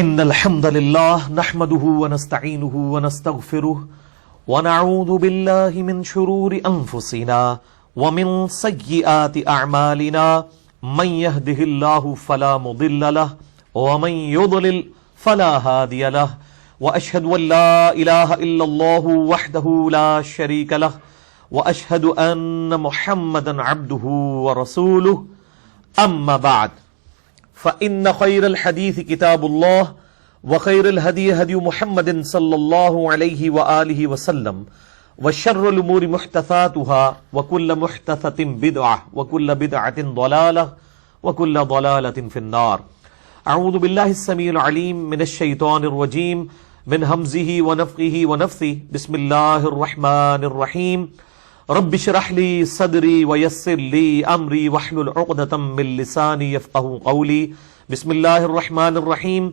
إن الحمد لله نحمده ونستعينه ونستغفره ونعوذ بالله من شرور أنفسنا ومن سيئات أعمالنا من يهده الله فلا مضل له ومن يضلل فلا هادي له وأشهد أن لا إله إلا الله وحده لا شريك له وأشهد أن محمدا عبده ورسوله أما بعد فإن خير الحديث كتاب الله وخير الهدي هدي محمد صلى الله عليه وآله وسلم وشر الأمور محدثاتها وكل محدثة بدعة وكل بدعة ضلالة وكل ضلالة في النار. أعوذ بالله السميع العليم من الشيطان الرجيم من همزه ونفخه ونفثه. بسم الله الرحمن الرحيم. رب اشرح لي صدري ويسر لي امري واحلل عقدة من لساني يفقهوا قولي. بسم الله الرحمن الرحيم.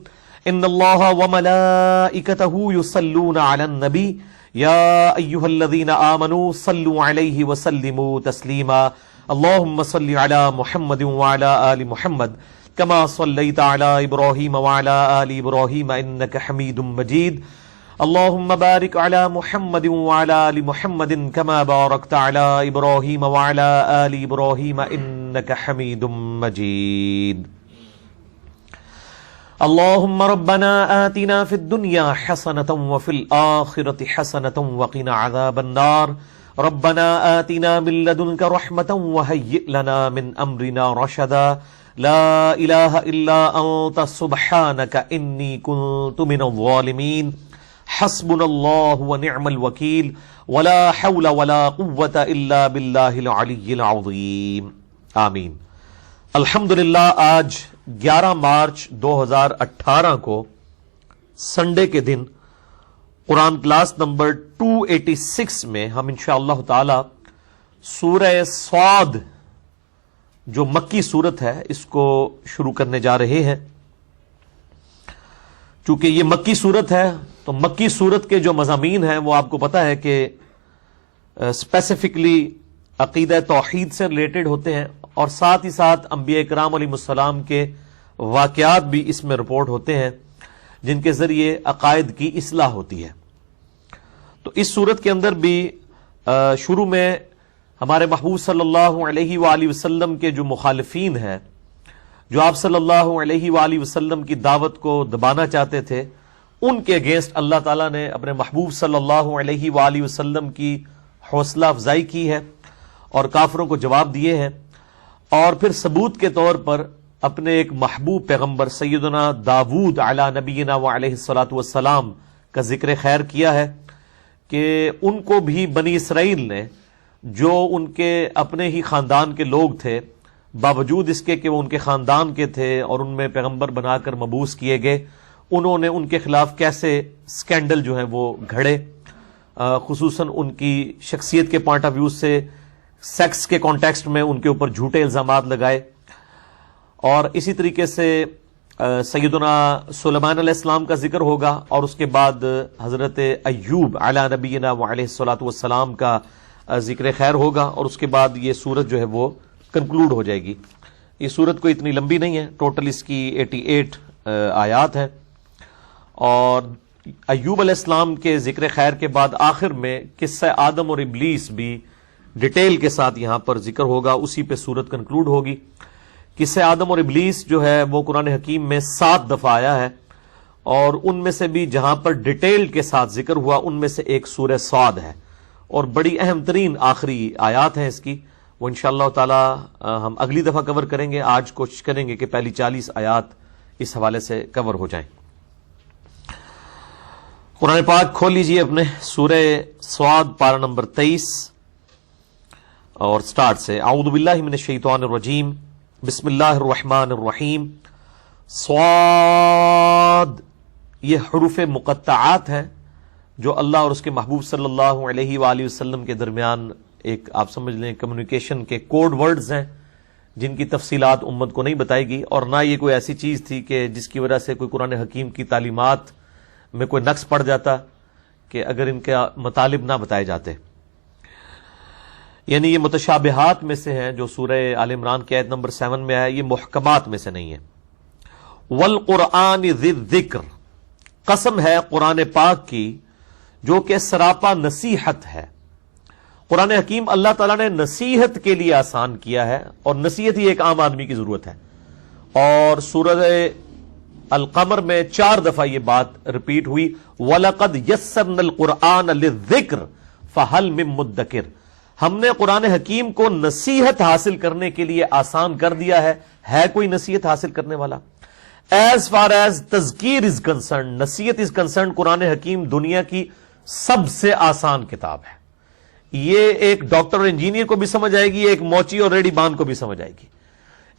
ان الله وملائكته يصلون على النبي يا ايها الذين آمنوا صلوا عليه وسلموا تسليما. اللهم صل على محمد وعلى آل محمد كما صليت على ابراهيم وعلى آل ابراهيم انك حميد مجيد. اللهم بارك على محمد وعلى آل محمد كما باركت على إبراهيم وعلى آل إبراهيم إنك حميد مجيد. اللهم ربنا آتنا في الدنيا حسنة وفي الآخرة حسنة وقنا عذاب النار. ربنا آتنا من لدنك رحمة وهيئ لنا من أمرنا رشدا. لا إله إلا أنت سبحانك إني كنت من الظالمين. حسبنا الله ونعم الوكيل ولا حول ولا قوة الا بالله العلی العظیم. آمین. الحمدللہ آج 11 مارچ 2018 کو سنڈے کے دن قرآن کلاس نمبر 286 میں ہم انشاءاللہ تعالی سورہ صاد جو مکی سورت ہے اس کو شروع کرنے جا رہے ہیں. چونکہ یہ مکی سورت ہے تو مکی سورت کے جو مضامین ہیں وہ آپ کو پتہ ہے کہ اسپیسیفکلی عقیدہ توحید سے ریلیٹڈ ہوتے ہیں اور ساتھ ہی ساتھ انبیاء کرام علیہ السلام کے واقعات بھی اس میں رپورٹ ہوتے ہیں جن کے ذریعے عقائد کی اصلاح ہوتی ہے. تو اس سورت کے اندر بھی شروع میں ہمارے محبوب صلی اللہ علیہ وآلہ وسلم کے جو مخالفین ہیں جو آپ صلی اللہ علیہ وآلہ وسلم کی دعوت کو دبانا چاہتے تھے ان کے اگینسٹ اللہ تعالیٰ نے اپنے محبوب صلی اللہ علیہ وآلہ وسلم کی حوصلہ افزائی کی ہے اور کافروں کو جواب دیے ہیں. اور پھر ثبوت کے طور پر اپنے ایک محبوب پیغمبر سیدنا داود علی نبینا وعلیہ الصلاۃ والسلام کا ذکر خیر کیا ہے کہ ان کو بھی بنی اسرائیل نے جو ان کے اپنے ہی خاندان کے لوگ تھے باوجود اس کے کہ وہ ان کے خاندان کے تھے اور ان میں پیغمبر بنا کر مبعوث کیے گئے انہوں نے ان کے خلاف کیسے سکینڈل جو ہیں وہ گھڑے خصوصاً ان کی شخصیت کے پوائنٹ آف ویو سے سیکس کے کانٹیکسٹ میں ان کے اوپر جھوٹے الزامات لگائے. اور اسی طریقے سے سیدنا سلیمان علیہ السلام کا ذکر ہوگا اور اس کے بعد حضرت ایوب علی نبینا وعلیہ الصلاۃ والسلام کا ذکر خیر ہوگا اور اس کے بعد یہ سورت جو ہے وہ کنکلوڈ ہو جائے گی. یہ سورت کوئی اتنی لمبی نہیں ہے، ٹوٹل اس کی 88 آیات ہیں. اور ایوب علیہ السلام کے ذکر خیر کے بعد آخر میں قصہ آدم اور ابلیس بھی ڈیٹیل کے ساتھ یہاں پر ذکر ہوگا، اسی پہ سورت کنکلوڈ ہوگی. قصہ آدم اور ابلیس جو ہے وہ قرآن حکیم میں 7 دفعہ آیا ہے اور ان میں سے بھی جہاں پر ڈیٹیل کے ساتھ ذکر ہوا ان میں سے ایک سورہ صاد ہے اور بڑی اہم ترین آخری آیات ہیں اس کی. وہ انشاءاللہ تعالی ہم اگلی دفعہ کور کریں گے. آج کوشش کریں گے کہ پہلی 40 آیات اس حوالے سے کور ہو جائیں. قرآن پاک کھول لیجئے اپنے سورہ صاد پارہ نمبر 23 اور سٹارٹ سے. اعوذ باللہ من الشیطان الرجیم. بسم اللہ الرحمن الرحیم. صاد یہ حروف مقطعات ہیں جو اللہ اور اس کے محبوب صلی اللہ علیہ وآلہ وسلم کے درمیان ایک آپ سمجھ لیں کمیونیکیشن کے کوڈ ورڈز ہیں جن کی تفصیلات امت کو نہیں بتائے گی اور نہ یہ کوئی ایسی چیز تھی کہ جس کی وجہ سے کوئی قرآن حکیم کی تعلیمات میں کوئی نقص پڑ جاتا کہ اگر ان کے مطالب نہ بتائے جاتے. یعنی یہ متشابہات میں سے ہیں جو سورہ آل عمران کی آیت نمبر 7 میں ہے، یہ محکمات میں سے نہیں ہے. والقرآن ذی الذکر، قسم ہے قرآن پاک کی جو کہ سراپا نصیحت ہے۔ قرآن حکیم اللہ تعالیٰ نے نصیحت کے لیے آسان کیا ہے، اور نصیحت ہی ایک عام آدمی کی ضرورت ہے۔ اور سورہ القمر میں 4 دفعہ یہ بات ریپیٹ ہوئی، وَلَقَدْ يَسَّرْنَا الْقُرْآنَ لِلذِّكْرِ فَهَلْ مِن مُدَّكِرٍ، ہم نے قرآن حکیم کو نصیحت حاصل کرنے کے لیے آسان کر دیا ہے کوئی نصیحت حاصل کرنے والا؟ ایز فار ایز تذکیر از کنسرن، نصیحت از کنسرن، قرآن حکیم دنیا کی سب سے آسان کتاب ہے۔ یہ ایک ڈاکٹر اور انجینئر کو بھی سمجھ آئے گی، ایک موچی اور ریڈی بان کو بھی سمجھ آئے گی،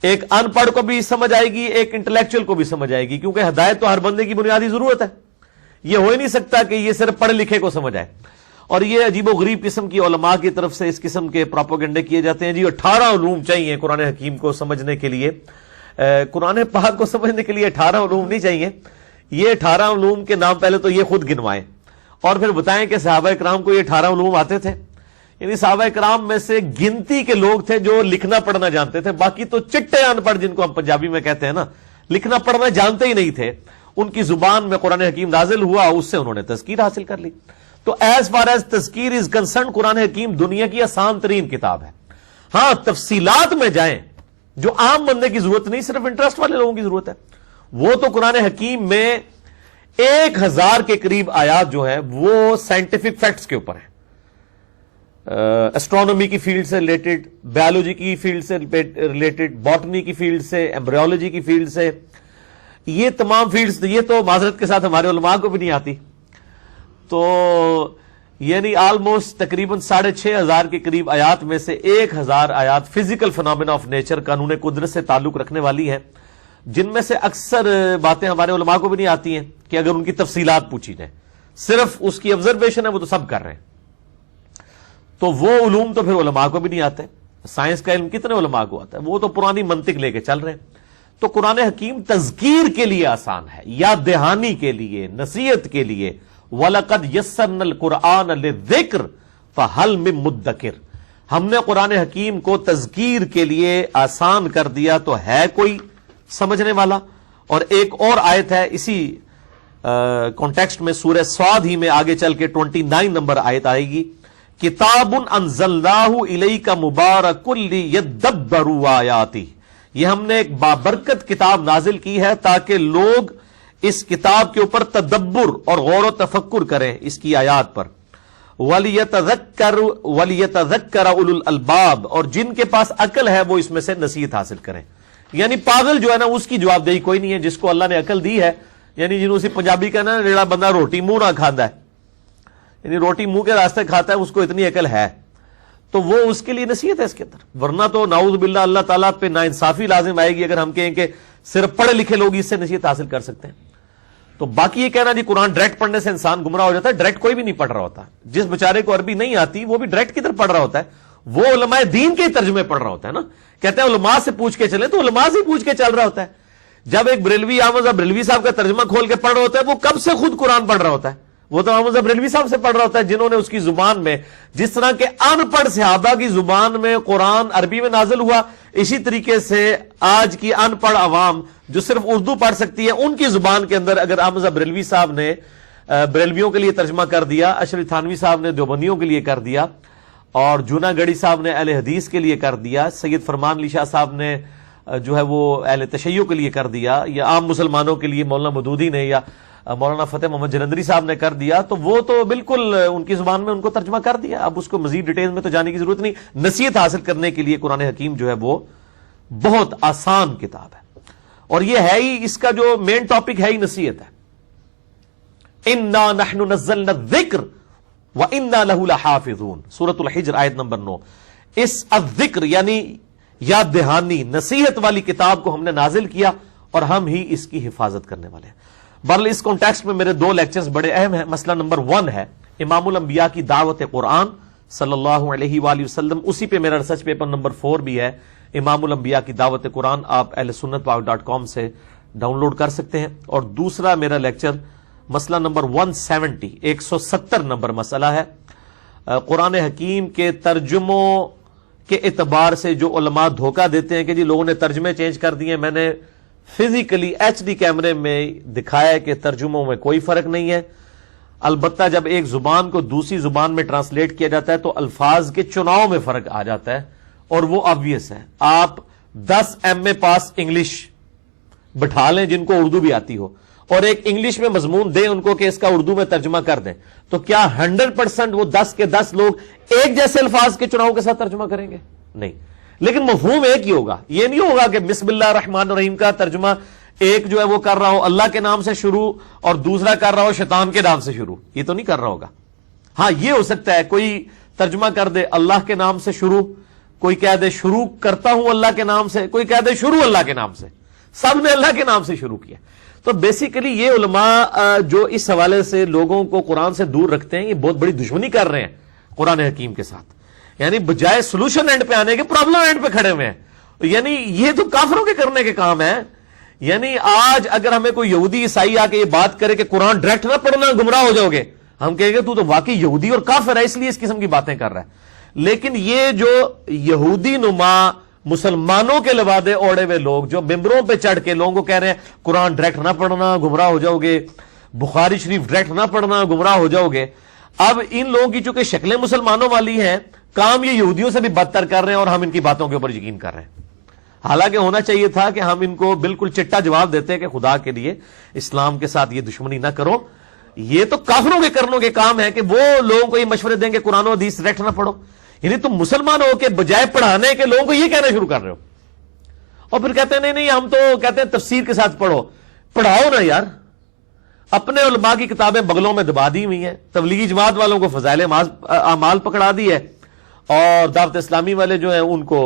ایک ان پڑھ کو بھی سمجھ آئے گی، ایک انٹلیکچوئل کو بھی سمجھ آئے گی، کیونکہ ہدایت تو ہر بندے کی بنیادی ضرورت ہے۔ یہ ہو ہی نہیں سکتا کہ یہ صرف پڑھے لکھے کو سمجھ آئے۔ اور یہ عجیب و غریب قسم کی علماء کی طرف سے اس قسم کے پروپیگنڈے کیے جاتے ہیں، جی 18 علوم چاہیے قرآن حکیم کو سمجھنے کے لیے۔ قرآن پاک کو سمجھنے کے لیے 18 علوم نہیں چاہیے۔ یہ 18 علوم کے نام پہلے تو یہ خود گنوائیں، اور پھر بتائیں کہ صحابہ کرام کو یہ 18 علوم آتے تھے؟ یعنی صحابہ کرام میں سے گنتی کے لوگ تھے جو لکھنا پڑھنا جانتے تھے، باقی تو چٹے ان پڑھ، جن کو ہم پنجابی میں کہتے ہیں نا، لکھنا پڑھنا جانتے ہی نہیں تھے۔ ان کی زبان میں قرآن حکیم نازل ہوا، اس سے انہوں نے تذکیر حاصل کر لی۔ تو ایز فار ایز تذکیر از کنسرن، قرآن حکیم دنیا کی آسان ترین کتاب ہے۔ ہاں تفصیلات میں جائیں جو عام بندے کی ضرورت نہیں، صرف انٹرسٹ والے لوگوں کی ضرورت ہے، وہ تو قرآن حکیم میں 1000 کے قریب آیات جو ہے وہ سائنٹیفک فیکٹس کے اوپر ہیں، اسٹرانومی کی فیلڈ سے ریلیٹڈ، بایولوجی کی فیلڈ سے ریلیٹڈ، باٹنی کی فیلڈ سے، ایمبریولوجی کی فیلڈ سے، یہ تمام فیلڈز، یہ تو معذرت کے ساتھ ہمارے علماء کو بھی نہیں آتی۔ تو یعنی آلموسٹ تقریباً 6500 کے قریب آیات میں سے 1000 آیات فزیکل فنامنا آف نیچر، قانون قدرت سے تعلق رکھنے والی ہیں، جن میں سے اکثر باتیں ہمارے علماء کو بھی نہیں آتی ہیں کہ اگر ان کی تفصیلات پوچھی جائیں، صرف اس کی آبزرویشن ہے، وہ تو سب کر رہے ہیں۔ تو وہ علوم تو پھر علماء کو بھی نہیں آتے۔ سائنس کا علم کتنے علماء کو آتا ہے؟ وہ تو پرانی منطق لے کے چل رہے ہیں۔ تو قرآن حکیم تذکیر کے لیے آسان ہے، یاد دہانی کے لیے، نصیحت کے لیے۔ وَلَقَدْ يَسَّرْنَا الْقُرْآنَ لِلذِّكْرِ فَهَلْ مِن مُدَّكِرٍ، ہم نے قرآن حکیم کو تذکیر کے لیے آسان کر دیا، تو ہے کوئی سمجھنے والا؟ اور ایک اور آیت ہے اسی کانٹیکسٹ میں، سورہ صاد ہی میں آگے چل کے 29 نمبر آیت آئے گی، کتاب انزلناہ الیک مبارک لیدبروا آیاتہ، یہ ہم نے ایک بابرکت کتاب نازل کی ہے تاکہ لوگ اس کتاب کے اوپر تدبر اور غور و تفکر کریں اس کی آیات پر۔ وَلِيَتَذَكَّرَ أُولُو الْأَلْبَابِ، اور جن کے پاس عقل ہے وہ اس میں سے نصیحت حاصل کریں۔ یعنی پاگل جو ہے نا، اس کی جواب دہی کوئی نہیں ہے، جس کو اللہ نے عقل دی ہے، یعنی جنہوں سے پنجابی کہنا جڑا بندہ روٹی منہ نہ کھاندا ہے، یعنی روٹی منہ کے راستے کھاتا ہے، اس کو اتنی عقل ہے، تو وہ اس کے لیے نصیحت ہے اس کے اندر۔ ورنہ تو نعوذ باللہ اللہ تعالیٰ پہ ناانصافی لازم آئے گی اگر ہم کہیں کہ صرف پڑھے لکھے لوگ اس سے نصیحت حاصل کر سکتے ہیں۔ تو باقی یہ کہنا جی قرآن ڈائریکٹ پڑھنے سے انسان گمراہ ہو جاتا ہے، ڈائریکٹ کوئی بھی نہیں پڑھ رہا ہوتا۔ جس بیچارے کو عربی نہیں آتی وہ بھی ڈائریکٹ کدھر پڑھ رہا ہوتا ہے، وہ علماء دین کے ترجمے پڑھ رہا ہوتا ہے نا۔ کہتے ہیں علماء سے پوچھ کے چلیں، تو علماء سے پوچھ کے چل رہا ہوتا ہے۔ جب ایک بریلوی احمد بریلوی صاحب کا ترجمہ کھول کے پڑھ رہا ہوتا ہے، وہ کب سے خود قرآن پڑھ رہا ہوتا ہے؟ وہ تو احمد بریلوی صاحب سے پڑھ رہا ہوتا ہے، جنہوں نے اس کی زبان میں، جس طرح کے ان پڑھ صحابہ کی زبان میں قرآن عربی میں نازل ہوا، اسی طریقے سے آج کی ان پڑھ عوام جو صرف اردو پڑھ سکتی ہے، ان کی زبان کے اندر اگر احمد بریلوی صاحب نے بریلویوں کے لیے ترجمہ کر دیا، اشرف تھانوی صاحب نے دیوبندیوں کے لیے کر دیا، اور جونا گڑھی صاحب نے اہل حدیث کے لیے کر دیا، سید فرمان علی شاہ صاحب نے جو ہے وہ اہل تشیع کے لیے کر دیا، یا عام مسلمانوں کے لیے مولانا مودودی نے یا مولانا فتح محمد جلندری صاحب نے کر دیا، تو وہ تو بالکل ان کی زبان میں ان کو ترجمہ کر دیا۔ اب اس کو مزید ڈیٹیل میں تو جانے کی ضرورت نہیں۔ نصیحت حاصل کرنے کے لیے قرآن حکیم جو ہے وہ بہت آسان کتاب ہے، اور یہ ہے ہی، اس کا جو مین ٹاپک ہے ہی نصیحت ہے۔ اِنَّا نَحْنُ نَزَّلْنَا الذِّكْرَ وَإِنَّا لَهُ لَحَافِظُونَ، سورۃ الحجر آیت نمبر 9۔ اس الذکر یعنی یاد دہانی، نصیحت والی کتاب کو ہم نے نازل کیا اور ہم ہی اس کی حفاظت کرنے والے ہیں۔ بہرحال اس کانٹیکسٹ میں میرے 2 لیکچرز بڑے اہم ہیں۔ مسئلہ نمبر 1 ہے امام الانبیاء کی دعوت قرآن صلی اللہ علیہ وآلہ وسلم، اسی پہ میرا ریسرچ پیپر نمبر 4 بھی ہے، امام الانبیاء کی دعوت قرآن، آپ اہل سنت پاک.com سے ڈاؤن لوڈ کر سکتے ہیں۔ اور دوسرا میرا لیکچر مسئلہ نمبر 170، 170 نمبر مسئلہ ہے، قرآن حکیم کے ترجموں کے اعتبار سے جو علماء دھوکہ دیتے ہیں کہ جی لوگوں نے ترجمے چینج کر دیے، میں نے فزیکلی HD کیمرے میں دکھایا ہے کہ ترجموں میں کوئی فرق نہیں ہے. البتہ جب ایک زبان کو دوسری زبان میں ٹرانسلیٹ کیا جاتا ہے تو الفاظ کے چناؤ میں فرق آ جاتا ہے, اور وہ آبویس ہے. آپ 10 MA پاس انگلش بٹھا لیں جن کو اردو بھی آتی ہو, اور ایک انگلش میں مضمون دیں ان کو کہ اس کا اردو میں ترجمہ کر دیں, تو کیا 100% وہ 10 کے 10 لوگ ایک جیسے الفاظ کے چناؤ کے ساتھ ترجمہ کریں گے؟ نہیں. لیکن مفہوم ایک ہی ہوگا. یہ نہیں ہوگا کہ بسم اللہ الرحمن الرحیم کا ترجمہ ایک جو ہے وہ کر رہا ہو اللہ کے نام سے شروع اور دوسرا کر رہا ہو شیطان کے نام سے شروع. یہ تو نہیں کر رہا ہوگا. ہاں یہ ہو سکتا ہے کوئی ترجمہ کر دے اللہ کے نام سے شروع, کوئی کہہ دے شروع کرتا ہوں اللہ کے نام سے, کوئی کہہ دے شروع اللہ کے نام سے. سب نے اللہ کے نام سے شروع کیا. تو بیسیکلی یہ علماء جو اس حوالے سے لوگوں کو قرآن سے دور رکھتے ہیں, یہ بہت بڑی دشمنی کر رہے ہیں قرآن حکیم کے ساتھ. یعنی بجائے سولوشن اینڈ پہ آنے کے پرابلم اینڈ پہ کھڑے ہوئے ہیں. یعنی یہ تو کافروں کے کرنے کے کام ہے. یعنی آج اگر ہمیں کوئی یہودی عیسائی آ کے یہ بات کرے کہ قرآن ڈائریکٹ نہ پڑھنا گمراہ ہو جاؤ گے, ہم کہیں گے تو واقعی یہودی اور کافر ہے اس لیے اس قسم کی باتیں کر رہا ہے. لیکن یہ جو یہودی نما مسلمانوں کے لبادے اوڑے ہوئے لوگ جو ممبروں پہ چڑھ کے لوگوں کو کہہ رہے ہیں قرآن ڈائریکٹ نہ پڑھنا گمراہ ہو جاؤ گے, بخاری شریف ڈائریکٹ نہ پڑھنا گمراہ ہو جاؤ گے, اب ان لوگوں کی چونکہ شکلیں مسلمانوں والی ہیں, کام یہ یہودیوں سے بھی بدتر کر رہے ہیں اور ہم ان کی باتوں کے اوپر یقین کر رہے ہیں. حالانکہ ہونا چاہیے تھا کہ ہم ان کو بالکل چٹا جواب دیتے ہیں کہ خدا کے لیے اسلام کے ساتھ یہ دشمنی نہ کرو. یہ تو کافروں کے کرنوں کے کام ہے کہ وہ لوگوں کو یہ مشورے دیں کہ قرآن و حدیث ڈائریکٹ نہ پڑھو. یعنی تم مسلمان ہو کے بجائے پڑھانے کے لوگوں کو یہ کہنا شروع کر رہے ہو, اور پھر کہتے ہیں نہیں ہم تو کہتے ہیں تفسیر کے ساتھ پڑھو. پڑھاؤ نا یار. اپنے علماء کی کتابیں بغلوں میں دبا دی ہوئی ہیں, تبلیغی جماعت والوں کو فضائل اعمال پکڑا دی ہے, اور دعوت اسلامی والے جو ہیں ان کو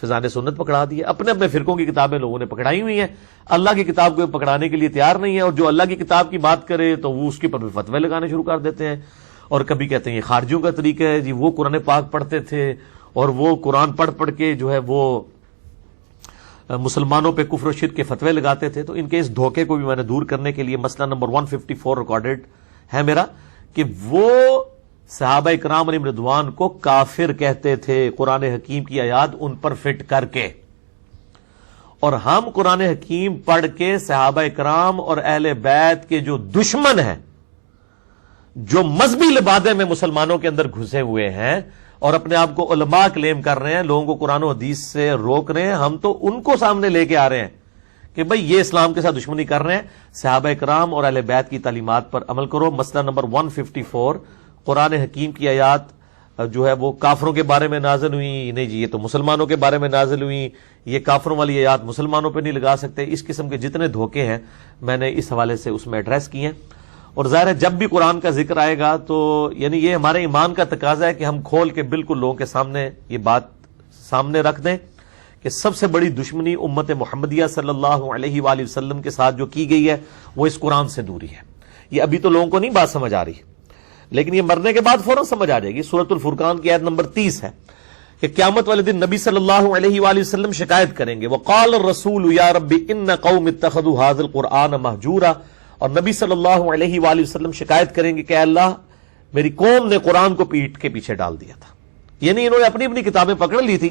فضائل سنت پکڑا دی ہے. اپنے اپنے فرقوں کی کتابیں لوگوں نے پکڑائی ہوئی ہیں, اللہ کی کتاب کو پکڑانے کے لیے تیار نہیں ہے. اور جو اللہ کی کتاب کی بات کرے تو وہ اس کے اوپر فتوے لگانے شروع کر دیتے ہیں, اور کبھی کہتے ہیں یہ خارجیوں کا طریقہ ہے جی, وہ قرآن پاک پڑھتے تھے اور وہ قرآن پڑھ پڑھ کے جو ہے وہ مسلمانوں پہ کفر و شرک کے فتوے لگاتے تھے. تو ان کے اس دھوکے کو بھی میں نے دور کرنے کے لیے مسئلہ نمبر 154 ریکارڈڈ ہے میرا, کہ وہ صحابہ اکرام علیہم رضوان کو کافر کہتے تھے قرآن حکیم کی آیات ان پر فٹ کر کے, اور ہم قرآن حکیم پڑھ کے صحابہ اکرام اور اہل بیت کے جو دشمن ہیں, جو مذہبی لبادے میں مسلمانوں کے اندر گھسے ہوئے ہیں اور اپنے آپ کو علماء کلیم کر رہے ہیں, لوگوں کو قرآن و حدیث سے روک رہے ہیں, ہم تو ان کو سامنے لے کے آ رہے ہیں کہ بھئی یہ اسلام کے ساتھ دشمنی کر رہے ہیں. صحابہ اکرام اور اہل بیت کی تعلیمات پر عمل کرو. مسئلہ نمبر 154, قرآن حکیم کی آیات جو ہے وہ کافروں کے بارے میں نازل ہوئی, نہیں جی یہ تو مسلمانوں کے بارے میں نازل ہوئی, یہ کافروں والی آیات مسلمانوں پہ نہیں لگا سکتے. اس قسم کے جتنے دھوکے ہیں میں نے اس حوالے سے اس میں ایڈریس کیے ہیں. اور ظاہر ہے جب بھی قرآن کا ذکر آئے گا تو یعنی یہ ہمارے ایمان کا تقاضا ہے کہ ہم کھول کے بالکل لوگوں کے سامنے یہ بات سامنے رکھ دیں کہ سب سے بڑی دشمنی امت محمدیہ صلی اللہ علیہ وآلہ وسلم کے ساتھ جو کی گئی ہے وہ اس قرآن سے دوری ہے. یہ ابھی تو لوگوں کو نہیں بات سمجھ آ رہی, لیکن یہ مرنے کے بعد فوراً سمجھ آ جائے گی. سورۃ الفرقان کی آیت نمبر 30 ہے کہ قیامت والے دن نبی صلی اللہ علیہ وآلہ وسلم شکایت کریں گے, وقال الرسول یا رب ان قوم اتخذوا هذا القرآن مہجورا, اور نبی صلی اللہ علیہ وآلہ وسلم شکایت کریں گے کہ اللہ میری قوم نے قرآن کو پیٹ کے پیچھے ڈال دیا تھا. یعنی انہوں نے اپنی اپنی کتابیں پکڑ لی تھی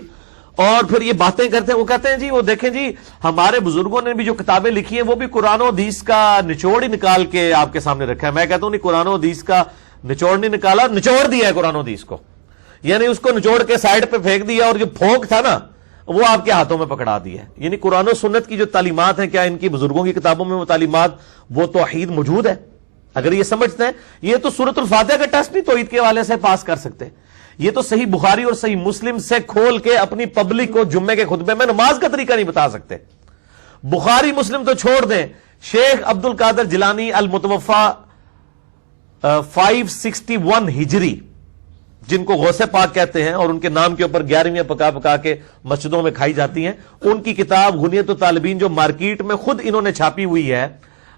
اور پھر یہ باتیں کرتے ہیں. وہ کہتے ہیں جی وہ دیکھیں جی ہمارے بزرگوں نے بھی جو کتابیں لکھی ہیں وہ بھی قرآن و حدیث کا نچوڑ ہی نکال کے آپ کے سامنے رکھا ہے. میں کہتا ہوں نہیں, قرآن و حدیث کا نچوڑ نہیں نکالا, نچوڑ دیا ہے قرآن و حدیث کو. یعنی اس کو نچوڑ کے سائڈ پہ پھینک دیا, اور جو پھونک تھا نا وہ آپ کے ہاتھوں میں پکڑا دیا ہے. یعنی قرآن و سنت کی جو تعلیمات ہیں, کیا ان کی بزرگوں کی کتابوں میں وہ تعلیمات, وہ توحید موجود ہے؟ اگر یہ سمجھتے ہیں, یہ تو سورۃ الفاتحہ کا ٹیسٹ نہیں توحید کے حوالے سے پاس کر سکتے. یہ تو صحیح بخاری اور صحیح مسلم سے کھول کے اپنی پبلک کو جمعے کے خطبے میں نماز کا طریقہ نہیں بتا سکتے. بخاری مسلم تو چھوڑ دیں, شیخ عبد القادر جیلانی المتوفا 561 ہجری, جن کو غوث پاک کہتے ہیں اور ان کے نام کے اوپر 11ویں پکا پکا کے مسجدوں میں کھائی جاتی ہیں, ان کی کتاب غنیت الطالبین جو مارکیٹ میں خود انہوں نے چھاپی ہوئی ہے,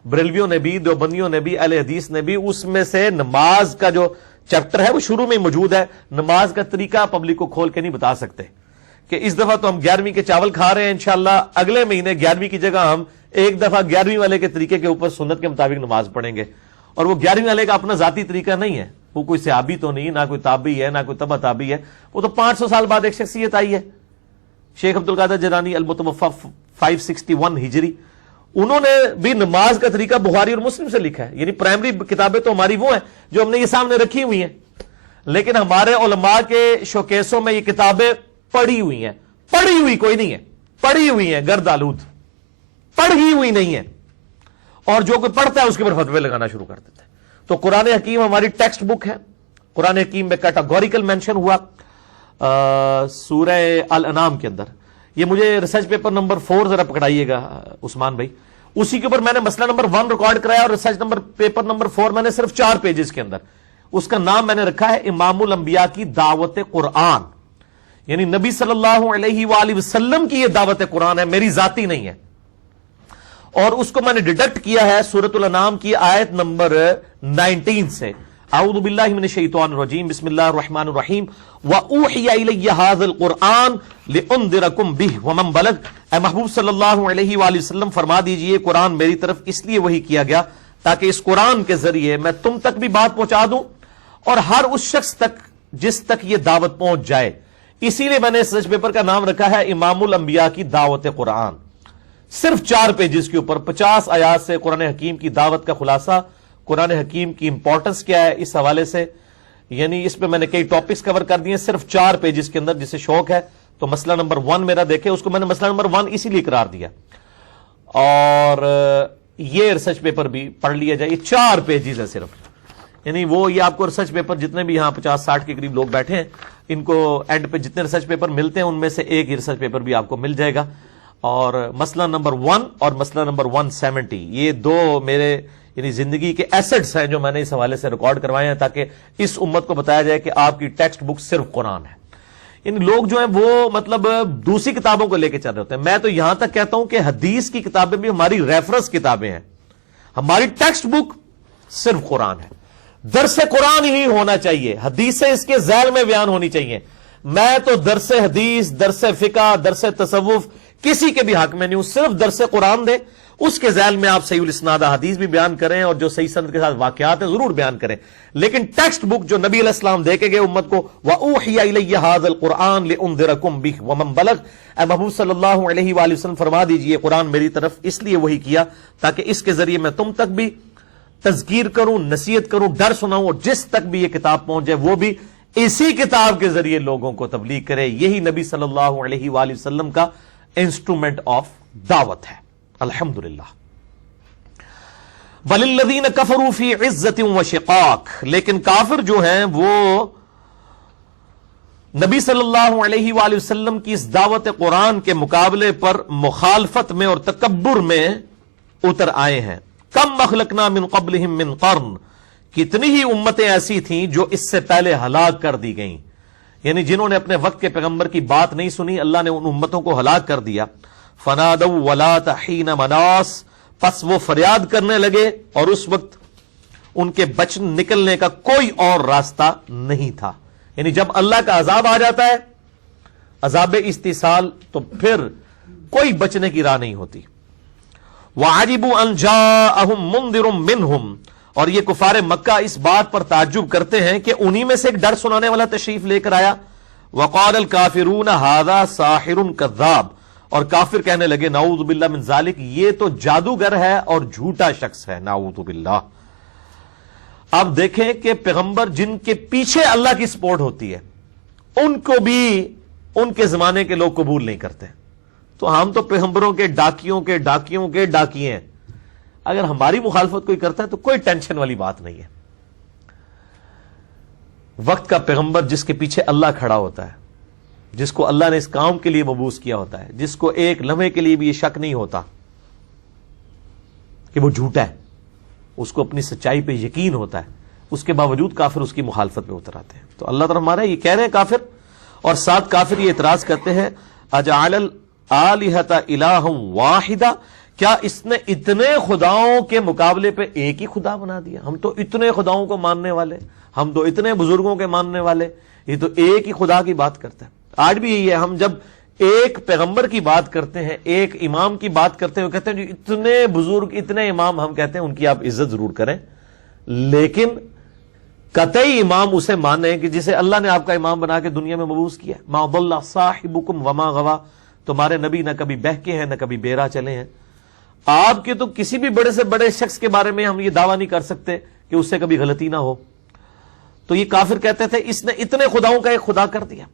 بریلویوں نے بھی, دیوبندیوں نے بھی, اہل حدیث نے بھی, اس میں سے نماز کا جو چیپٹر ہے وہ شروع میں موجود ہے. نماز کا طریقہ پبلک کو کھول کے نہیں بتا سکتے کہ اس دفعہ تو ہم 11ویں کے چاول کھا رہے ہیں, انشاءاللہ اگلے مہینے 11ویں کی جگہ ہم ایک دفعہ 11ویں والے کے طریقے کے اوپر سنت کے مطابق نماز پڑھیں گے. اور وہ 11ویں والے کا اپنا ذاتی طریقہ نہیں ہے, وہ کوئی صحابی تو نہیں, نہ کوئی تابعی ہے, نہ کوئی تبع تابعی ہے, وہ تو 500 سال بعد ایک شخصیت آئی ہے, شیخ عبد القادر جیلانی المتوفا 561 ہجری. انہوں نے بھی نماز کا طریقہ بخاری اور مسلم سے لکھا ہے. یعنی پرائمری کتابیں تو ہماری وہ ہیں جو ہم نے یہ سامنے رکھی ہوئی ہیں, لیکن ہمارے علماء کے شوکیسوں میں یہ کتابیں پڑھی ہوئی ہیں. پڑھی ہوئی کوئی نہیں ہے, پڑھی ہوئی ہیں گرد آلود, پڑھی ہوئی نہیں ہے, اور جو کوئی پڑھتا ہے اس کے اوپر فتوے لگانا شروع کر دیتا ہے. تو قرآن حکیم ہماری ٹیکسٹ بک ہے. قرآن حکیم میں کیٹاگوریکل مینشن ہوا سورہ الانعام کے اندر. یہ مجھے ریسرچ پیپر نمبر 4 ذرا پکڑائیے گا عثمان بھائی, اسی کے اوپر میں نے مسئلہ نمبر 1 ریکارڈ کرایا, اور ریسرچ پیپر نمبر 4 میں نے صرف 4 پیجز کے اندر اس کا نام میں نے رکھا ہے امام الانبیاء کی دعوت قرآن. یعنی نبی صلی اللہ علیہ وآلہ وسلم کی یہ دعوت قرآن ہے, میری ذاتی نہیں ہے. اور اس کو میں نے ڈیڈکٹ کیا ہے سورۃ الانعام کی آیت نمبر 19 سے. اعوذ باللہ من الشیطان الرجیم, بسم اللہ الرحمن الرحیم, وَأُوحِيَ إِلَيَّ هَذَا الْقُرْآنُ لِأُنذِرَكُم بِهِ وَمَن بَلَغَ. اے محبوب صلی اللہ علیہ وآلہ وسلم فرما دیجئے قرآن میری طرف اس لیے وحی کیا گیا تاکہ اس قرآن کے ذریعے میں تم تک بھی بات پہنچا دوں اور ہر اس شخص تک جس تک یہ دعوت پہنچ جائے. اسی لیے میں نے اس پیپر کا نام رکھا ہے امام الانبیاء کی دعوت قرآن. صرف 4 پیجز کے اوپر 50 آیات سے قرآن حکیم کی دعوت کا خلاصہ, قرآن حکیم کی امپورٹنس کیا ہے اس حوالے سے. یعنی اس پہ میں نے کئی ٹاپکس کور کر دیے صرف 4 پیجز کے اندر. جسے شوق ہے تو مسئلہ نمبر 1 میرا دیکھے, اس کو میں نے مسئلہ نمبر 1 اسی لیے قرار دیا. اور یہ ریسرچ پیپر بھی پڑھ لیا جائے, یہ 4 پیجز ہے صرف. یعنی وہ یہ آپ کو ریسرچ پیپر جتنے بھی یہاں 50-60 کے قریب لوگ بیٹھے ہیں, ان کو اینڈ پہ جتنے ریسرچ پیپر ملتے ہیں ان میں سے ایک ہی ریسرچ پیپر بھی آپ کو مل جائے گا. اور مسئلہ نمبر 1 اور مسئلہ نمبر 170 یہ 2 میرے یعنی زندگی کے ایسٹس ہیں جو میں نے اس حوالے سے ریکارڈ کروائے ہیں تاکہ اس امت کو بتایا جائے کہ آپ کی ٹیکسٹ بک صرف قرآن ہے. یعنی لوگ جو ہیں وہ مطلب دوسری کتابوں کو لے کے چل رہے ہوتے ہیں. میں تو یہاں تک کہتا ہوں کہ حدیث کی کتابیں بھی ہماری ریفرنس کتابیں ہیں, ہماری ٹیکسٹ بک صرف قرآن ہے. درس قرآن ہی ہونا چاہیے, حدیثیں اس کے ذیل میں بیان ہونی چاہیے. میں تو درس حدیث, درس فقہ, درس تصوف کسی کے بھی حق میں نہیں ہوں. صرف درس قرآن دے, اس کے ذیل میں آپ صحیح الاسناد حدیث بھی بیان کریں اور جو صحیح سند کے ساتھ واقعات ہیں ضرور بیان کریں. لیکن ٹیکسٹ بک جو نبی علیہ السلام دے کے گئے امت کو, وَأُوحِيَ إِلَيَّ هَذَا الْقُرْآنُ لِأُنذِرَكُم بِهِ وَمَن بَلَغَ. اے محبوب صلی اللہ علیہ وآلہ وسلم فرما دیجئے قرآن میری طرف اس لیے وحی کیا تاکہ اس کے ذریعے میں تم تک بھی تذکیر کروں, نصیحت کروں, ڈر سناؤں, اور جس تک بھی یہ کتاب پہنچ جائے وہ بھی اسی کتاب کے ذریعے لوگوں کو تبلیغ کرے. یہی نبی صلی اللہ علیہ وآلہ وسلم کا انسٹرومنٹ آف دعوت ہے. الحمدللہ. وَلِلَّذِينَ كَفَرُوا فِي عِزَّةٍ وَشِقَاقٍ. لیکن کافر جو ہیں وہ نبی صلی اللہ علیہ وآلہ وسلم کی اس دعوت قرآن کے مقابلے پر مخالفت میں اور تکبر میں اتر آئے ہیں. کم مخلقنا من قبلہم من قرن. کتنی ہی امتیں ایسی تھیں جو اس سے پہلے ہلاک کر دی گئیں, یعنی جنہوں نے اپنے وقت کے پیغمبر کی بات نہیں سنی, اللہ نے ان امتوں کو ہلاک کر دیا. فنادوا ولاۃ حین مناص. پس وہ فریاد کرنے لگے اور اس وقت ان کے نکلنے کا کوئی اور راستہ نہیں تھا. یعنی جب اللہ کا عذاب آ جاتا ہے, عذاب استیصال, تو پھر کوئی بچنے کی راہ نہیں ہوتی. وَعَجِبُوا أَن جَاءَهُم مُنذِرٌ مِّنْهُمْ. اور یہ کفار مکہ اس بات پر تعجب کرتے ہیں کہ انہی میں سے ایک ڈر سنانے والا تشریف لے کر آیا. وَقَالَ الْكَافِرُونَ هَذَا سَاحِرٌ كَذَّابٌ. اور کافر کہنے لگے نعوذ باللہ من ذالک, یہ تو جادوگر ہے اور جھوٹا شخص ہے. نعوذ باللہ. اب دیکھیں کہ پیغمبر جن کے پیچھے اللہ کی سپورٹ ہوتی ہے ان کو بھی ان کے زمانے کے لوگ قبول نہیں کرتے. تو ہم تو پیغمبروں کے ڈاکیوں کے ڈاکیوں کے ڈاکی ہیں. اگر ہماری مخالفت کوئی کرتا ہے تو کوئی ٹینشن والی بات نہیں ہے. وقت کا پیغمبر جس کے پیچھے اللہ کھڑا ہوتا ہے, جس کو اللہ نے اس کام کے لیے مبعوث کیا ہوتا ہے, جس کو ایک لمحے کے لیے بھی یہ شک نہیں ہوتا کہ وہ جھوٹا ہے, اس کو اپنی سچائی پہ یقین ہوتا ہے, اس کے باوجود کافر اس کی مخالفت پہ اتر آتے ہیں. تو اللہ تعالیٰ ہمارا یہ کہہ رہے ہیں کافر, اور ساتھ کافر یہ اعتراض کرتے ہیں اجعل الآلہۃ الہا واحدا. کیا اس نے اتنے خداؤں کے مقابلے پہ ایک ہی خدا بنا دیا؟ ہم تو اتنے خداؤں کو ماننے والے, ہم تو اتنے بزرگوں کے ماننے والے, یہ تو ایک ہی خدا کی بات کرتے ہیں. آج بھی یہی ہے, ہم جب ایک پیغمبر کی بات کرتے ہیں, ایک امام کی بات کرتے ہیں, وہ کہتے ہیں جو اتنے بزرگ, اتنے امام, ہم کہتے ہیں ان کی آپ عزت ضرور کریں, لیکن قطعی امام اسے مانیں کہ جسے اللہ نے آپ کا امام بنا کے دنیا میں مبعوث کیا. ما ضل صاحبکم وما غوا. تمہارے نبی نہ کبھی بہکے ہیں نہ کبھی بیرا چلے ہیں. آپ کے تو کسی بھی بڑے سے بڑے شخص کے بارے میں ہم یہ دعویٰ نہیں کر سکتے کہ اس سے کبھی غلطی نہ ہو. تو یہ کافر کہتے تھے اس نے اتنے خداؤں کا ایک خدا کر دیا.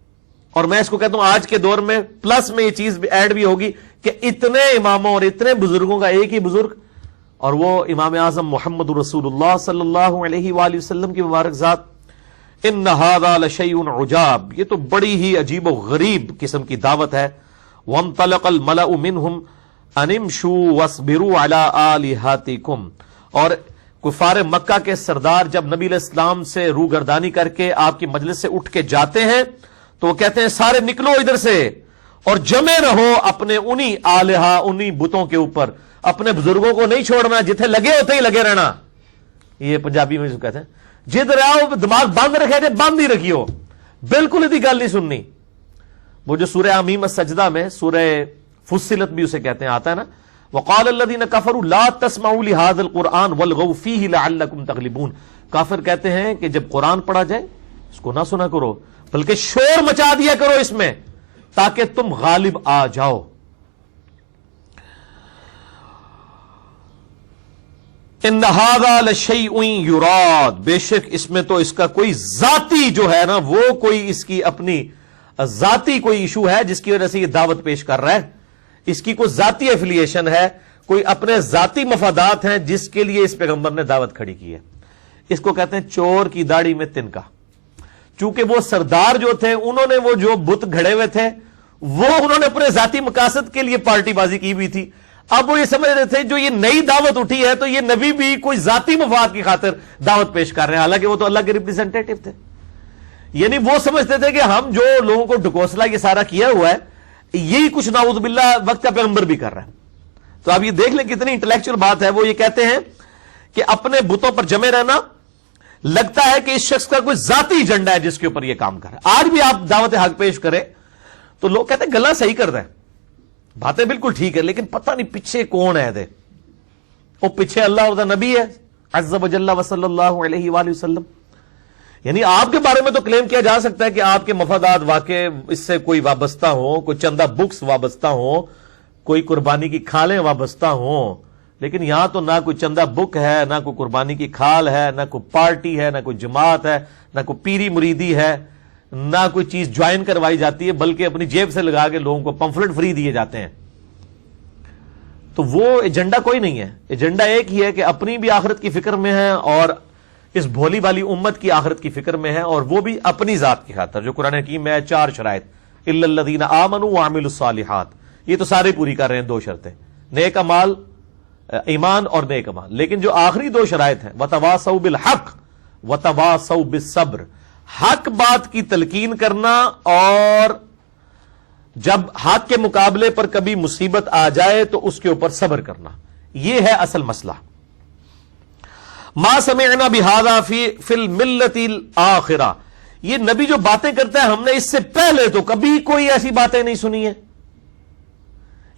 اور میں اس کو کہتا ہوں آج کے دور میں پلس میں یہ چیز ایڈ بھی ہوگی کہ اتنے اماموں اور اتنے بزرگوں کا ایک ہی بزرگ، اور وہ امام اعظم محمد رسول اللہ صلی اللہ علیہ وآلہ وسلم کی مبارک ذات. ان ھذا لشیء عجاب، یہ تو بڑی ہی عجیب و غریب قسم کی دعوت ہے. وانطلق الملأ منهم ان امشوا واصبروا علی آلہتکم، اور کفار مکہ کے سردار جب نبی علیہ السلام سے روگردانی کر کے آپ کی مجلس سے اٹھ کے جاتے ہیں تو وہ کہتے ہیں سارے نکلو ادھر سے اور جمے رہو اپنے انہی آلہہ، انہی بتوں کے اوپر، اپنے بزرگوں کو نہیں چھوڑنا، جتنے لگے ہوتے ہی لگے رہنا. یہ پنجابی میں کہتے ہیں جدھر آؤ دماغ بند رکھے تھے بند ہی رکھیو، بالکل ادھی گل نہیں سننی. وہ جو سورہ حمیم السجدہ میں سورہ فصلت بھی اسے کہتے ہیں آتا ہے نا، وقال الذين كفروا لا تسمعوا لهذا القرآن والغوا فيه لعلكم تغلبون. کافر کہتے ہیں کہ جب قرآن پڑھا جائے اس کو نہ سنا کرو بلکہ شور مچا دیا کرو اس میں تاکہ تم غالب آ جاؤ. ان ھذا لشیء یراد، بے شک اس میں تو اس کا کوئی ذاتی جو ہے نا وہ کوئی اس کی اپنی ذاتی کوئی ایشو ہے جس کی وجہ سے یہ دعوت پیش کر رہا ہے. اس کی کوئی ذاتی ایفیلیشن ہے، کوئی اپنے ذاتی مفادات ہیں جس کے لیے اس پیغمبر نے دعوت کھڑی کی ہے. اس کو کہتے ہیں چور کی داڑھی میں تنکا. چونکہ وہ سردار جو تھے انہوں نے وہ جو بت گھڑے ہوئے تھے وہ انہوں نے اپنے ذاتی مقاصد کے لیے پارٹی بازی کی ہوئی تھی. اب وہ یہ سمجھ رہے تھے جو یہ نئی دعوت اٹھی ہے تو یہ نبی بھی کوئی ذاتی مفاد کی خاطر دعوت پیش کر رہے ہیں، حالانکہ وہ تو اللہ کے ریپریزنٹیٹو تھے. یعنی وہ سمجھتے تھے کہ ہم جو لوگوں کو ڈکوسلا یہ سارا کیا ہوا ہے یہی کچھ نعوذ باللہ وقت کا پیغمبر بھی کر رہا ہے. تو آپ یہ دیکھ لیں کتنی انٹلیکچوئل بات ہے. وہ یہ کہتے ہیں کہ اپنے بتوں پر جمے رہنا لگتا ہے کہ اس شخص کا کوئی ذاتی ایجنڈا ہے جس کے اوپر یہ کام کر رہا ہے. آج بھی آپ دعوت حق پیش کریں تو لوگ کہتے ہیں گلا صحیح کر رہا ہے، باتیں بالکل ٹھیک ہے، لیکن پتہ نہیں پیچھے کون ہے دے. وہ پیچھے اللہ اور نبی ہے عز و جل و صلی اللہ علیہ وآلہ وسلم. یعنی آپ کے بارے میں تو کلیم کیا جا سکتا ہے کہ آپ کے مفادات واقع اس سے کوئی وابستہ ہوں، کوئی چندہ بکس وابستہ ہوں، کوئی قربانی کی کھالیں وابستہ ہوں، لیکن یہاں تو نہ کوئی چندہ بک ہے، نہ کوئی قربانی کی کھال ہے، نہ کوئی پارٹی ہے، نہ کوئی جماعت ہے، نہ کوئی پیری مریدی ہے، نہ کوئی چیز جوائن کروائی جاتی ہے، بلکہ اپنی جیب سے لگا کے لوگوں کو پمفلٹ فری دیے جاتے ہیں. تو وہ ایجنڈا کوئی نہیں ہے. ایجنڈا ایک ہی ہے کہ اپنی بھی آخرت کی فکر میں ہے اور اس بھولی والی امت کی آخرت کی فکر میں ہے، اور وہ بھی اپنی ذات کی خاطر. جو قرآن حکیم میں 4 شرائط الا الذین آمنوا وعملوا الصالحات، یہ تو سارے پوری کر رہے ہیں 2 شرطیں، نیک اعمال، ایمان اور نیک اعمال. لیکن جو آخری 2 شرائط ہیں وتواصوا بالحق وتواصوا بالصبر، حق بات کی تلقین کرنا اور جب حق کے مقابلے پر کبھی مصیبت آ جائے تو اس کے اوپر صبر کرنا، یہ ہے اصل مسئلہ. ما سمعنا بہذا فی الملت الاخرہ، یہ نبی جو باتیں کرتا ہے ہم نے اس سے پہلے تو کبھی کوئی ایسی باتیں نہیں سنی ہیں.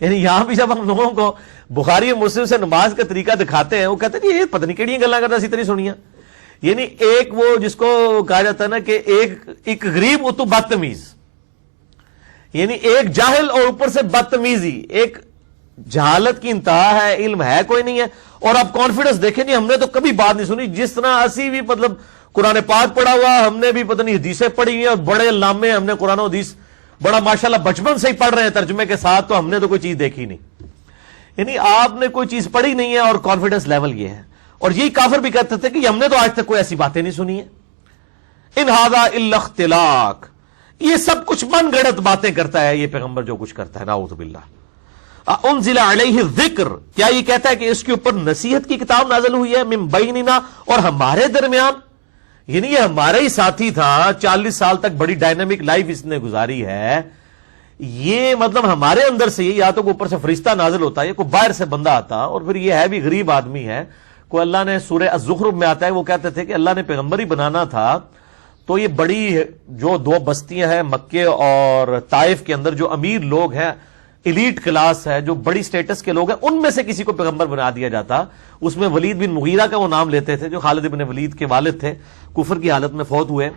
یعنی یہاں بھی جب ہم لوگوں کو بخاری اور مسلم سے نماز کا طریقہ دکھاتے ہیں وہ کہتے ہیں یہ پتہ نہیں کیڑی گلاں کرتا اسی طرح سنیاں. یعنی ایک وہ جس کو کہا جاتا ہے نا کہ ایک غریب اتو بدتمیز، یعنی ایک جاہل اور اوپر سے بدتمیزی، ایک جہالت کی انتہا ہے، علم ہے کوئی نہیں ہے، اور آپ کانفیڈنس دیکھیں نہیں ہم نے تو کبھی بات نہیں سنی. جس طرح اسی بھی مطلب قرآن پاک پڑھا ہوا، ہم نے بھی پتہ نہیں حدیثیں پڑھی ہوئی ہیں اور بڑے علامے ہم نے قرآن و حدیث بڑا ماشاءاللہ بچپن سے ہی پڑھ رہے ہیں ترجمے کے ساتھ، تو ہم نے تو کوئی چیز دیکھی نہیں. یعنی آپ نے کوئی چیز پڑھی نہیں ہے اور کانفیڈنس لیول یہ ہے. اور یہی کافر بھی کہتے تھے کہ ہم نے تو آج تک کوئی ایسی باتیں نہیں سنی ہیں. ان ھذا الا اختلاق، یہ سب کچھ من گھڑت باتیں کرتا ہے یہ پیغمبر جو کچھ کرتا ہے، نعوذ باللہ. انزل علیہ الذکر، کیا یہ کہتا ہے کہ اس کے اوپر نصیحت کی کتاب نازل ہوئی ہے، من بیننا، اور ہمارے درمیان. یعنی یہ ہمارا ہی ساتھی تھا، 40 سال تک بڑی ڈائنامک لائف اس نے گزاری ہے. یہ مطلب ہمارے اندر سے یہ یا تو اوپر سے فرشتہ نازل ہوتا ہے یا کوئی باہر سے بندہ آتا، اور پھر یہ ہے بھی غریب آدمی ہے. کوئی اللہ نے سورہ الزخرف میں آتا ہے وہ کہتے تھے کہ اللہ نے پیغمبر ہی بنانا تھا تو یہ بڑی جو 2 بستیاں ہیں مکے اور طائف کے اندر، جو امیر لوگ ہیں، ایلیٹ کلاس ہے، جو بڑی سٹیٹس کے لوگ ہیں، ان میں سے کسی کو پیغمبر بنا دیا جاتا. اس میں ولید بن مغیرہ کا وہ نام لیتے تھے جو خالد بن ولید کے والد تھے، کفر کی حالت میں فوت ہوئے